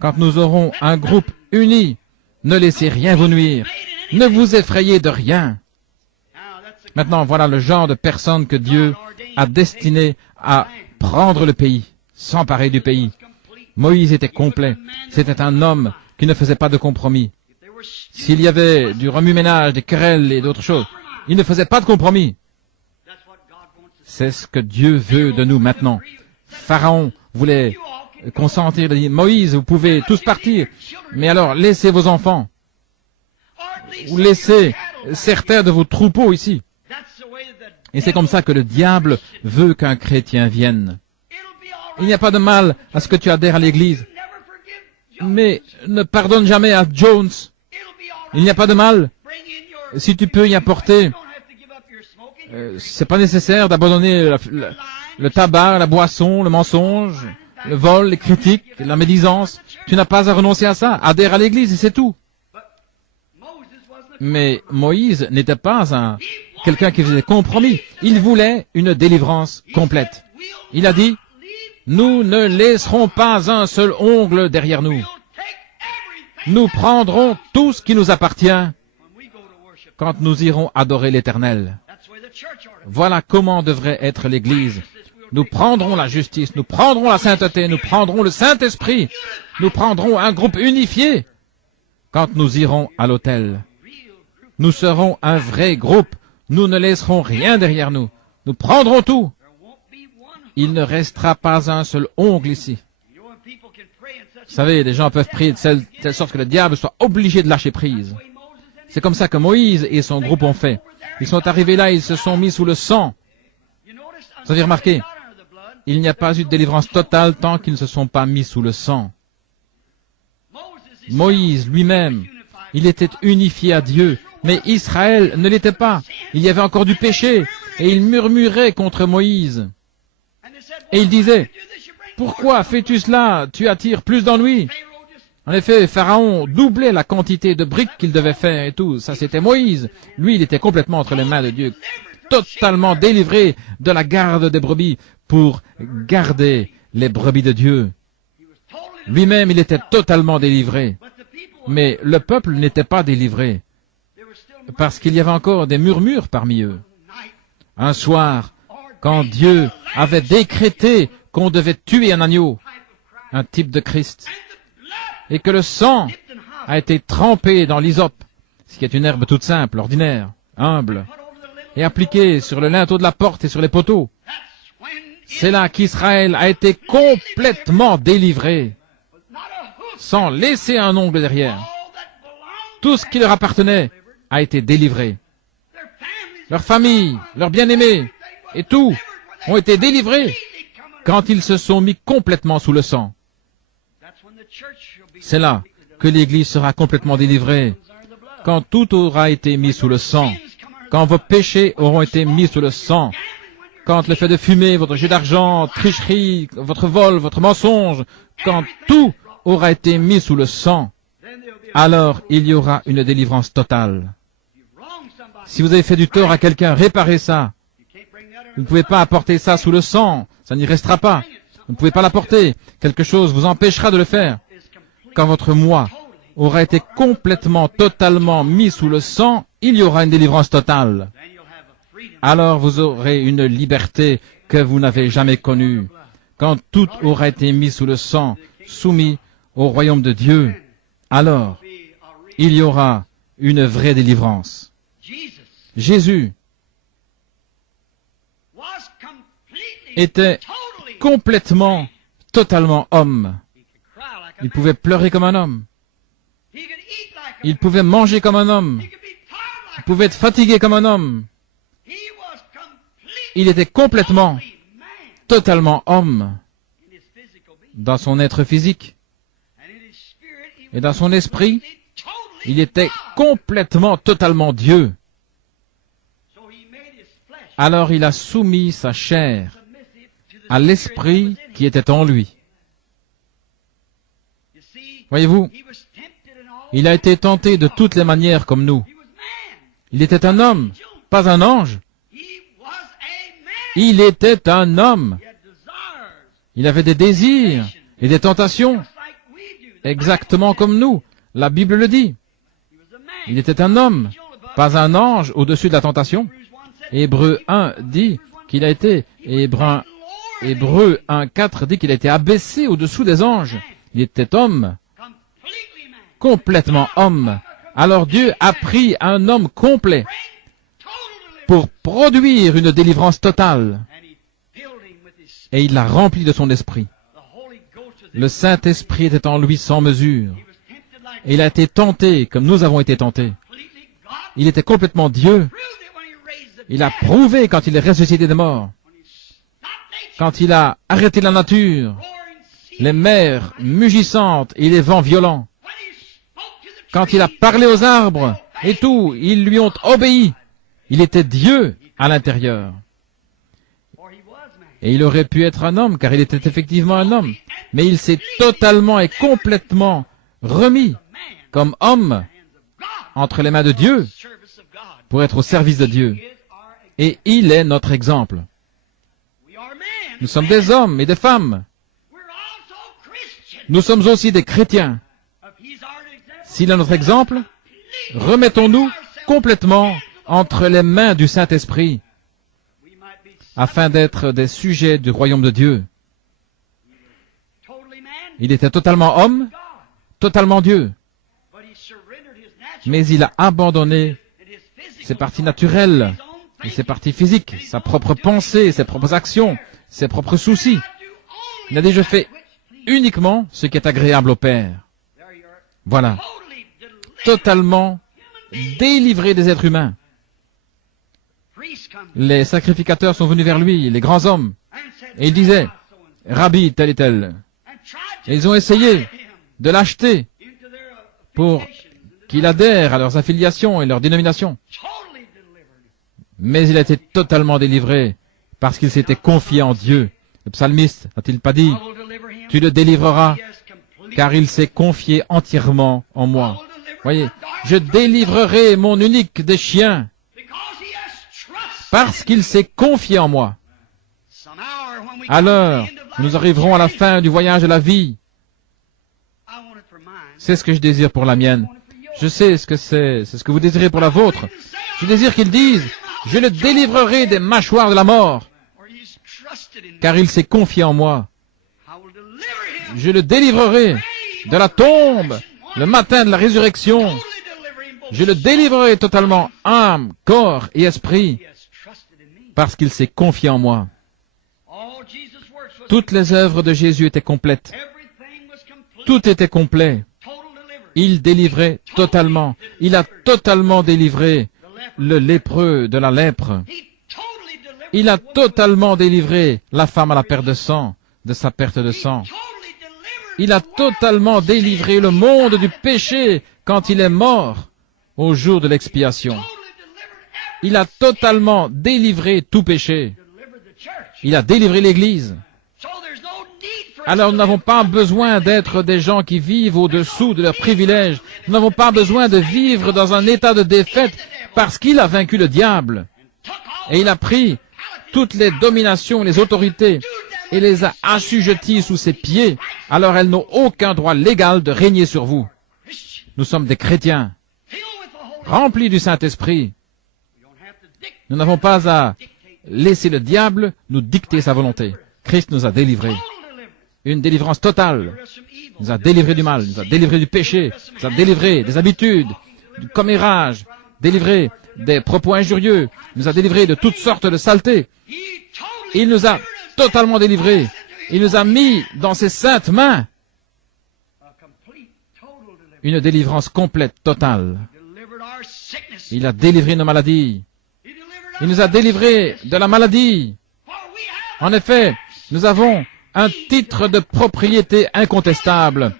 Quand nous aurons un groupe uni, ne laissez rien vous nuire. Ne vous effrayez de rien. Maintenant, voilà le genre de personne que Dieu a destiné à prendre le pays, s'emparer du pays. Moïse était complet. C'était un homme qui ne faisait pas de compromis. S'il y avait du remue-ménage, des querelles et d'autres choses, il ne faisait pas de compromis. C'est ce que Dieu veut de nous maintenant. Pharaon voulait consentir, il dit, Moïse, vous pouvez tous partir, mais alors laissez vos enfants, ou laissez certains de vos troupeaux ici. Et c'est comme ça que le diable veut qu'un chrétien vienne. Il n'y a pas de mal à ce que tu adhères à l'Église, mais ne pardonne jamais à Jones. Il n'y a pas de mal si tu peux y apporter. C'est pas nécessaire d'abandonner le tabac, la boisson, le mensonge, le vol, les critiques, la médisance. Tu n'as pas à renoncer à ça. Adhère à l'Église et c'est tout. Mais Moïse n'était pas quelqu'un qui faisait compromis. Il voulait une délivrance complète. Il a dit, nous ne laisserons pas un seul ongle derrière nous. Nous prendrons tout ce qui nous appartient quand nous irons adorer l'Éternel. Voilà comment devrait être l'Église. Nous prendrons la justice, nous prendrons la sainteté, nous prendrons le Saint-Esprit, nous prendrons un groupe unifié quand nous irons à l'autel. Nous serons un vrai groupe, nous ne laisserons rien derrière nous. Nous prendrons tout. Il ne restera pas un seul ongle ici. Vous savez, les gens peuvent prier de telle sorte que le diable soit obligé de lâcher prise. C'est comme ça que Moïse et son groupe ont fait. Ils sont arrivés là, ils se sont mis sous le sang. Vous avez remarqué, il n'y a pas eu de délivrance totale tant qu'ils ne se sont pas mis sous le sang. Moïse lui-même, il était unifié à Dieu, mais Israël ne l'était pas. Il y avait encore du péché, et il murmurait contre Moïse. Et il disait, « Pourquoi fais-tu cela? Tu attires plus d'ennuis. » En effet, Pharaon doublait la quantité de briques qu'il devait faire et tout. Ça, c'était Moïse. Lui, il était complètement entre les mains de Dieu, totalement délivré de la garde des brebis pour garder les brebis de Dieu. Lui-même, il était totalement délivré. Mais le peuple n'était pas délivré, parce qu'il y avait encore des murmures parmi eux. Un soir, quand Dieu avait décrété qu'on devait tuer un agneau, un type de Christ, et que le sang a été trempé dans l'hysope, ce qui est une herbe toute simple, ordinaire, humble, et appliqué sur le linteau de la porte et sur les poteaux, c'est là qu'Israël a été complètement délivré, sans laisser un ongle derrière. Tout ce qui leur appartenait a été délivré. Leur famille, leurs bien-aimés, et tout ont été délivrés quand ils se sont mis complètement sous le sang. C'est là que l'Église sera complètement délivrée, quand tout aura été mis sous le sang, quand vos péchés auront été mis sous le sang, quand le fait de fumer, votre jeu d'argent, tricherie, votre vol, votre mensonge, quand tout aura été mis sous le sang, alors il y aura une délivrance totale. Si vous avez fait du tort à quelqu'un, réparez ça. Vous ne pouvez pas apporter ça sous le sang, ça n'y restera pas. Vous ne pouvez pas l'apporter. Quelque chose vous empêchera de le faire. Quand votre moi aura été complètement, totalement mis sous le sang, il y aura une délivrance totale. Alors vous aurez une liberté que vous n'avez jamais connue. Quand tout aura été mis sous le sang, soumis au royaume de Dieu, alors il y aura une vraie délivrance. Jésus était complètement, totalement homme. Il pouvait pleurer comme un homme. Il pouvait manger comme un homme. Il pouvait être fatigué comme un homme. Il était complètement, totalement homme dans son être physique. Et dans son esprit, il était complètement, totalement Dieu. Alors il a soumis sa chair à l'esprit qui était en lui. Voyez-vous, il a été tenté de toutes les manières comme nous. Il était un homme, pas un ange. Il était un homme. Il avait des désirs et des tentations, exactement comme nous. La Bible le dit. Il était un homme, pas un ange au-dessus de la tentation. Hébreux 1 dit qu'il a été, Hébreux 1:4 dit qu'il a été abaissé au-dessous des anges. Il était homme, complètement homme. Alors Dieu a pris un homme complet pour produire une délivrance totale. Et il l'a rempli de son esprit. Le Saint-Esprit était en lui sans mesure. Et il a été tenté comme nous avons été tentés. Il était complètement Dieu. Il a prouvé quand il est ressuscité des morts. Quand il a arrêté la nature, les mers mugissantes et les vents violents. Quand il a parlé aux arbres et tout, ils lui ont obéi. Il était Dieu à l'intérieur. Et il aurait pu être un homme, car il était effectivement un homme. Mais il s'est totalement et complètement remis comme homme entre les mains de Dieu pour être au service de Dieu. Et il est notre exemple. Nous sommes des hommes et des femmes. Nous sommes aussi des chrétiens. S'il est notre exemple, remettons-nous complètement entre les mains du Saint-Esprit afin d'être des sujets du royaume de Dieu. Il était totalement homme, totalement Dieu. Mais il a abandonné ses parties naturelles et ses parties physiques, sa propre pensée, ses propres actions, ses propres soucis. Il a déjà fait uniquement ce qui est agréable au Père. Voilà. Totalement délivré des êtres humains. Les sacrificateurs sont venus vers lui, les grands hommes, et ils disaient, « Rabbi, tel et tel. » Et ils ont essayé de l'acheter pour qu'il adhère à leurs affiliations et leurs dénominations. Mais il a été totalement délivré parce qu'il s'était confié en Dieu. Le psalmiste n'a-t-il pas dit, « Tu le délivreras, car il s'est confié entièrement en moi. » Voyez, je délivrerai mon unique des chiens parce qu'il s'est confié en moi. Alors, nous arriverons à la fin du voyage de la vie. C'est ce que je désire pour la mienne. Je sais ce que c'est ce que vous désirez pour la vôtre. Je désire qu'ils disent, je le délivrerai des mâchoires de la mort, car il s'est confié en moi. Je le délivrerai de la tombe, le matin de la résurrection. Je le délivrerai totalement, âme, corps et esprit, parce qu'il s'est confié en moi. Toutes les œuvres de Jésus étaient complètes. Tout était complet. Il délivrait totalement. Il a totalement délivré le lépreux de la lèpre. Il a totalement délivré la femme à la perte de sang, de sa perte de sang. Il a totalement délivré le monde du péché quand il est mort au jour de l'expiation. Il a totalement délivré tout péché. Il a délivré l'Église. Alors nous n'avons pas besoin d'être des gens qui vivent au-dessous de leurs privilèges. Nous n'avons pas besoin de vivre dans un état de défaite parce qu'il a vaincu le diable. Et il a pris toutes les dominations, les autorités et les a assujetties sous ses pieds. Alors elles n'ont aucun droit légal de régner sur vous. Nous sommes des chrétiens, remplis du Saint-Esprit. Nous n'avons pas à laisser le diable nous dicter sa volonté. Christ nous a délivrés. Une délivrance totale. Il nous a délivrés du mal, il nous a délivrés du péché, il nous a délivrés des habitudes, du commérage, délivrés des propos injurieux, il nous a délivrés de toutes sortes de saletés. Il nous a totalement délivrés. Il nous a mis dans ses saintes mains une délivrance complète, totale. Il a délivré nos maladies. Il nous a délivrés de la maladie. En effet, nous avons un titre de propriété incontestable.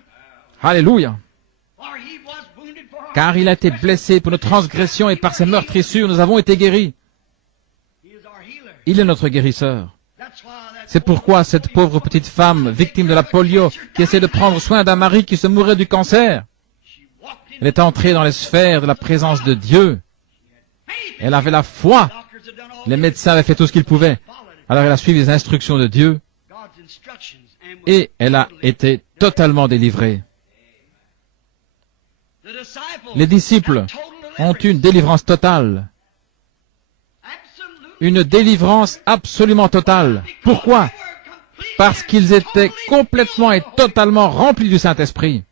Alléluia. Car il a été blessé pour nos transgressions et par ses meurtrissures, nous avons été guéris. Il est notre guérisseur. C'est pourquoi cette pauvre petite femme, victime de la polio, qui essaie de prendre soin d'un mari qui se mourait du cancer, elle est entrée dans les sphères de la présence de Dieu. Elle avait la foi. Les médecins avaient fait tout ce qu'ils pouvaient. Alors elle a suivi les instructions de Dieu et elle a été totalement délivrée. Les disciples ont une délivrance totale. Une délivrance absolument totale. Pourquoi? Parce qu'ils étaient complètement et totalement remplis du Saint-Esprit.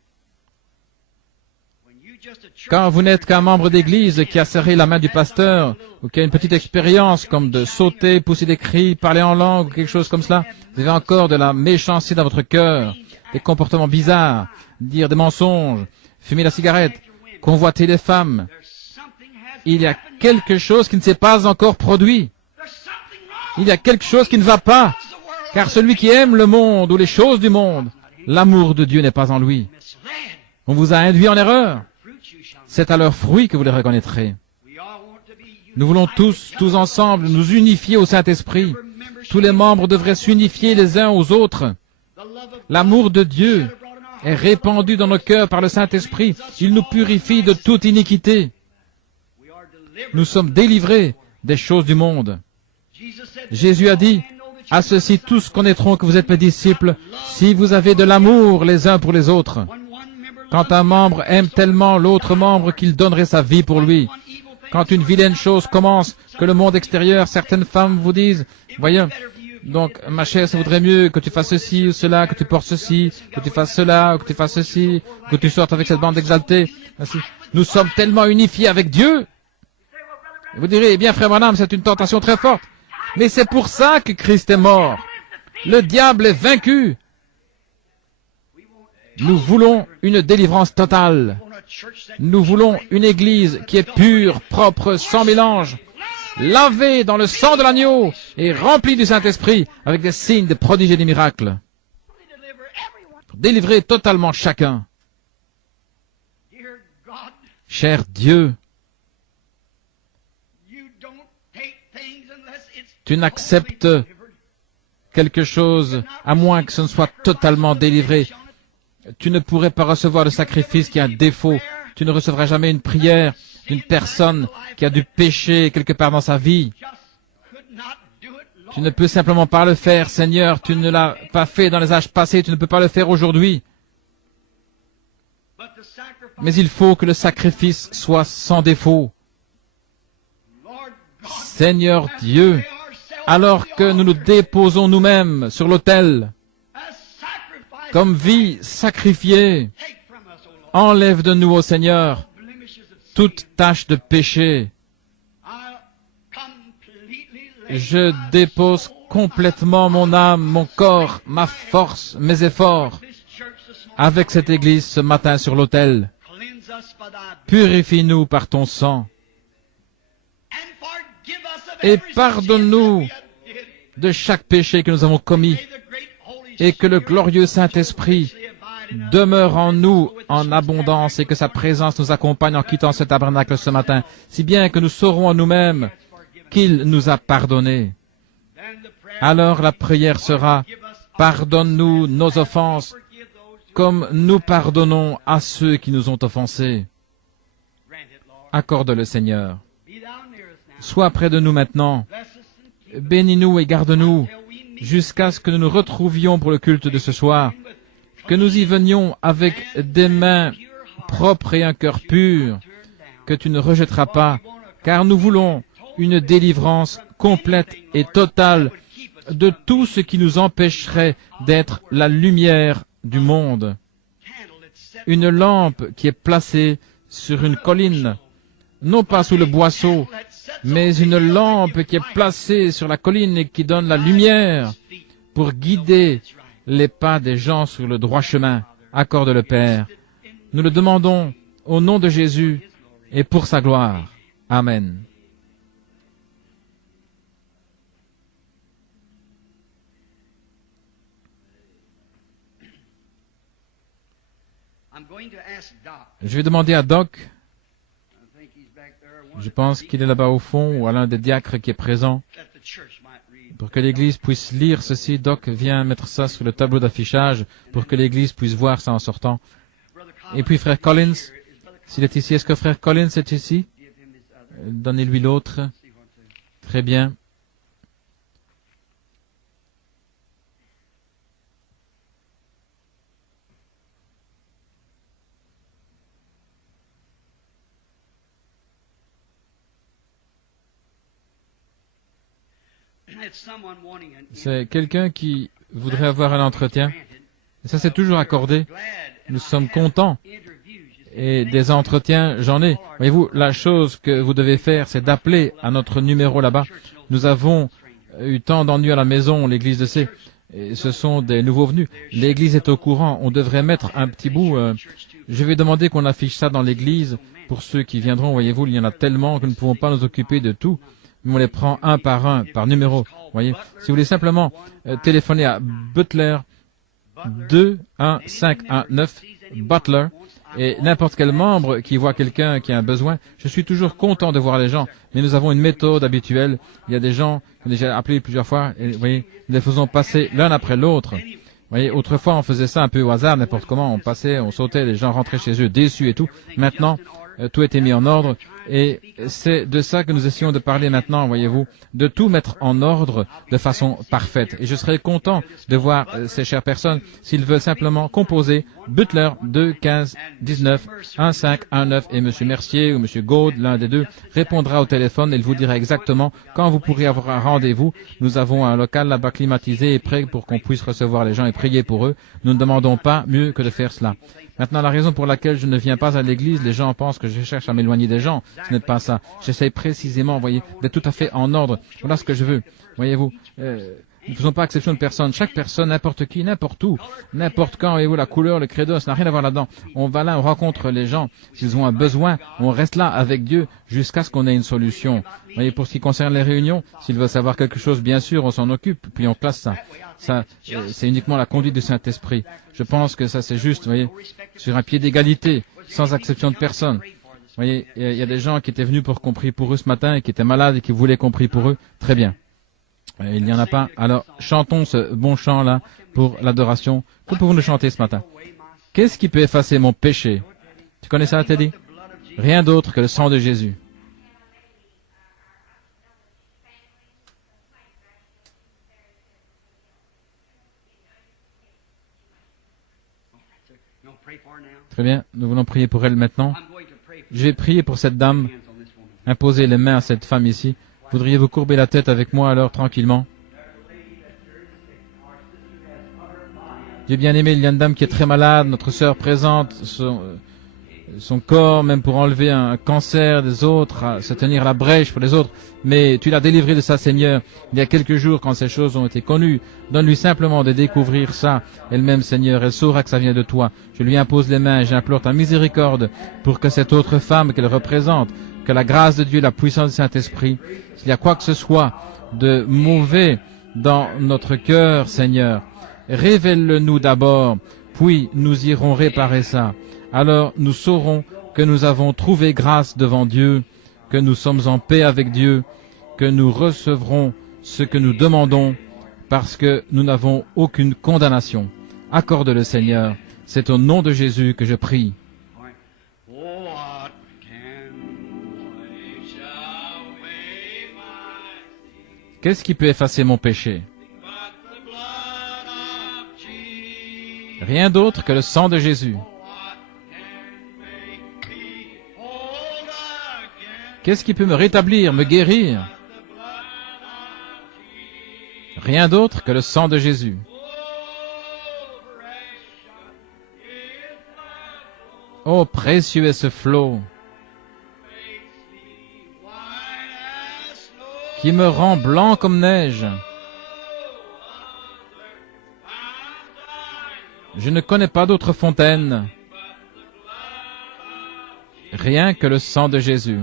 Quand vous n'êtes qu'un membre d'église qui a serré la main du pasteur, ou qui a une petite expérience comme de sauter, pousser des cris, parler en langue, ou quelque chose comme cela, vous avez encore de la méchanceté dans votre cœur, des comportements bizarres, dire des mensonges, fumer la cigarette, convoiter les femmes. Il y a quelque chose qui ne s'est pas encore produit. Il y a quelque chose qui ne va pas, car celui qui aime le monde ou les choses du monde, l'amour de Dieu n'est pas en lui. On vous a induit en erreur. C'est à leurs fruits que vous les reconnaîtrez. Nous voulons tous ensemble, nous unifier au Saint-Esprit. Tous les membres devraient s'unifier les uns aux autres. L'amour de Dieu est répandu dans nos cœurs par le Saint-Esprit. Il nous purifie de toute iniquité. Nous sommes délivrés des choses du monde. Jésus a dit, « À ceux-ci tous connaîtront que vous êtes mes disciples, si vous avez de l'amour les uns pour les autres. » Quand un membre aime tellement l'autre membre qu'il donnerait sa vie pour lui. Quand une vilaine chose commence, que le monde extérieur, certaines femmes vous disent, « Voyons, donc ma chère, ça voudrait mieux que tu fasses ceci ou cela, que tu portes ceci, que tu fasses cela, ou que tu fasses ceci, que tu sortes avec cette bande exaltée. » Nous sommes tellement unifiés avec Dieu. Vous direz, eh bien frère Branham, c'est une tentation très forte. Mais c'est pour ça que Christ est mort. Le diable est vaincu. Nous voulons une délivrance totale. Nous voulons une église qui est pure, propre, sans mélange, lavée dans le sang de l'agneau et remplie du Saint-Esprit avec des signes, des prodiges et des miracles. Pour délivrer totalement chacun. Cher Dieu, tu n'acceptes quelque chose à moins que ce ne soit totalement délivré. Tu ne pourrais pas recevoir le sacrifice qui a un défaut. Tu ne recevras jamais une prière d'une personne qui a du péché quelque part dans sa vie. Tu ne peux simplement pas le faire, Seigneur. Tu ne l'as pas fait dans les âges passés. Tu ne peux pas le faire aujourd'hui. Mais il faut que le sacrifice soit sans défaut. Seigneur Dieu, alors que nous nous déposons nous-mêmes sur l'autel, comme vie sacrifiée, enlève de nous, ô Seigneur, toute tache de péché. Je dépose complètement mon âme, mon corps, ma force, mes efforts, avec cette Église ce matin sur l'autel. Purifie-nous par ton sang. Et pardonne-nous de chaque péché que nous avons commis, et que le glorieux Saint-Esprit demeure en nous en abondance et que sa présence nous accompagne en quittant ce tabernacle ce matin, si bien que nous saurons en nous-mêmes qu'il nous a pardonnés. Alors la prière sera « Pardonne-nous nos offenses, comme nous pardonnons à ceux qui nous ont offensés. » Accorde-le, Seigneur. Sois près de nous maintenant. Bénis-nous et garde-nous jusqu'à ce que nous nous retrouvions pour le culte de ce soir, que nous y venions avec des mains propres et un cœur pur, que tu ne rejetteras pas, car nous voulons une délivrance complète et totale de tout ce qui nous empêcherait d'être la lumière du monde. Une lampe qui est placée sur une colline, non pas sous le boisseau, mais une lampe qui est placée sur la colline et qui donne la lumière pour guider les pas des gens sur le droit chemin. Accorde le Père. Nous le demandons au nom de Jésus et pour sa gloire. Amen. Je vais demander à Doc, je pense qu'il est là-bas au fond, ou à l'un des diacres qui est présent, pour que l'Église puisse lire ceci. Doc, viens mettre ça sur le tableau d'affichage, pour que l'Église puisse voir ça en sortant. Et puis frère Collins, s'il est ici, est-ce que frère Collins est ici? Donnez-lui l'autre. Très bien. C'est quelqu'un qui voudrait avoir un entretien. Et ça, c'est toujours accordé. Nous sommes contents. Et des entretiens, j'en ai. Voyez-vous, la chose que vous devez faire, c'est d'appeler à notre numéro là-bas. Nous avons eu tant d'ennuis à la maison, l'Église le sait. Et ce sont des nouveaux venus. L'Église est au courant. On devrait mettre un petit bout. Je vais demander qu'on affiche ça dans l'Église. Pour ceux qui viendront, voyez-vous, il y en a tellement que nous ne pouvons pas nous occuper de tout. Mais on les prend un, par numéro. Voyez, si vous voulez simplement téléphoner à Butler 21519 Butler, et n'importe quel membre qui voit quelqu'un qui a un besoin, je suis toujours content de voir les gens, mais nous avons une méthode habituelle. Il y a des gens qui ont déjà appelé plusieurs fois, et vous voyez, nous les faisons passer l'un après l'autre. Vous voyez, autrefois on faisait ça un peu au hasard, n'importe comment, on passait, on sautait, les gens rentraient chez eux déçus et tout. Maintenant, tout était mis en ordre, et c'est de ça que nous essayons de parler maintenant, voyez-vous, de tout mettre en ordre de façon parfaite. Et je serais content de voir ces chères personnes, s'ils veulent simplement composer Butler 21519 1519 et M. Mercier ou M. Gaud, l'un des deux, répondra au téléphone et il vous dira exactement quand vous pourrez avoir un rendez-vous. Nous avons un local là-bas climatisé et prêt pour qu'on puisse recevoir les gens et prier pour eux. Nous ne demandons pas mieux que de faire cela. Maintenant, la raison pour laquelle je ne viens pas à l'église, les gens pensent que je cherche à m'éloigner des gens. Ce n'est pas ça. J'essaie précisément, voyez, d'être tout à fait en ordre. Voilà ce que je veux. Voyez-vous, nous ne faisons pas exception de personne. Chaque personne, n'importe qui, n'importe où, n'importe quand, voyez-vous, la couleur, le credo, ça n'a rien à voir là-dedans. On va là, on rencontre les gens. S'ils ont un besoin, on reste là avec Dieu jusqu'à ce qu'on ait une solution. Voyez, pour ce qui concerne les réunions, s'ils veulent savoir quelque chose, bien sûr, on s'en occupe, puis on classe ça. Ça, c'est uniquement la conduite du Saint-Esprit. Je pense que ça, c'est juste, voyez, sur un pied d'égalité, sans exception de personne. Vous voyez, il y a des gens qui étaient venus pour qu'on prie pour eux ce matin et qui étaient malades et qui voulaient qu'on prie pour eux. Très bien. Il n'y en a pas. Alors, chantons ce bon chant-là pour l'adoration. Que pouvons-nous chanter ce matin? Qu'est-ce qui peut effacer mon péché? Tu connais ça, Teddy? Rien d'autre que le sang de Jésus. Très bien, nous voulons prier pour elle maintenant. Je vais prier pour cette dame. Imposer les mains à cette femme ici. Voudriez-vous courber la tête avec moi alors, tranquillement? Dieu bien-aimé, il y a une dame qui est très malade. Notre sœur présente son corps, même pour enlever un cancer des autres, à se tenir la brèche pour les autres. Mais tu l'as délivrée de ça, Seigneur, il y a quelques jours quand ces choses ont été connues. Donne-lui simplement de découvrir ça. Elle-même, Seigneur, elle saura que ça vient de toi. Je lui impose les mains et j'implore ta miséricorde pour que cette autre femme qu'elle représente, que la grâce de Dieu, la puissance du Saint-Esprit, s'il y a quoi que ce soit de mauvais dans notre cœur, Seigneur, révèle-le-nous d'abord, puis nous irons réparer ça. Alors nous saurons que nous avons trouvé grâce devant Dieu, que nous sommes en paix avec Dieu, que nous recevrons ce que nous demandons, parce que nous n'avons aucune condamnation. Accorde-le, Seigneur. C'est au nom de Jésus que je prie. Qu'est-ce qui peut effacer mon péché? Rien d'autre que le sang de Jésus. Qu'est-ce qui peut me rétablir, me guérir? Rien d'autre que le sang de Jésus. Oh, précieux est ce flot qui me rend blanc comme neige. Je ne connais pas d'autre fontaine, rien que le sang de Jésus.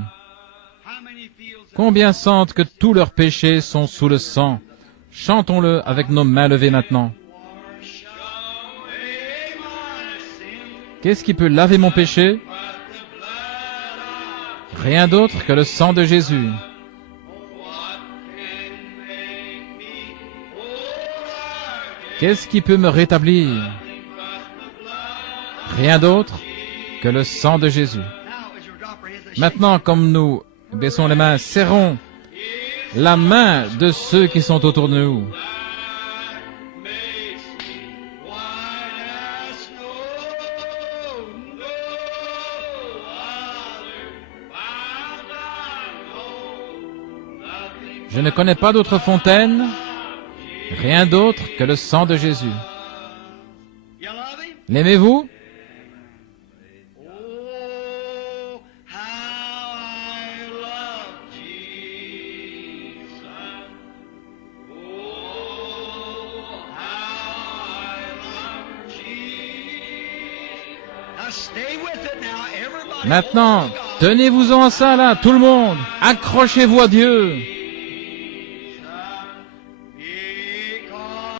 Combien sentent que tous leurs péchés sont sous le sang? Chantons-le avec nos mains levées maintenant. Qu'est-ce qui peut laver mon péché? Rien d'autre que le sang de Jésus. Qu'est-ce qui peut me rétablir? Rien d'autre que le sang de Jésus. Maintenant, comme nous baissons les mains, serrons la main de ceux qui sont autour de nous. Je ne connais pas d'autre fontaine, rien d'autre que le sang de Jésus. L'aimez-vous? Maintenant, tenez-vous-en à ça là, tout le monde. Accrochez-vous à Dieu.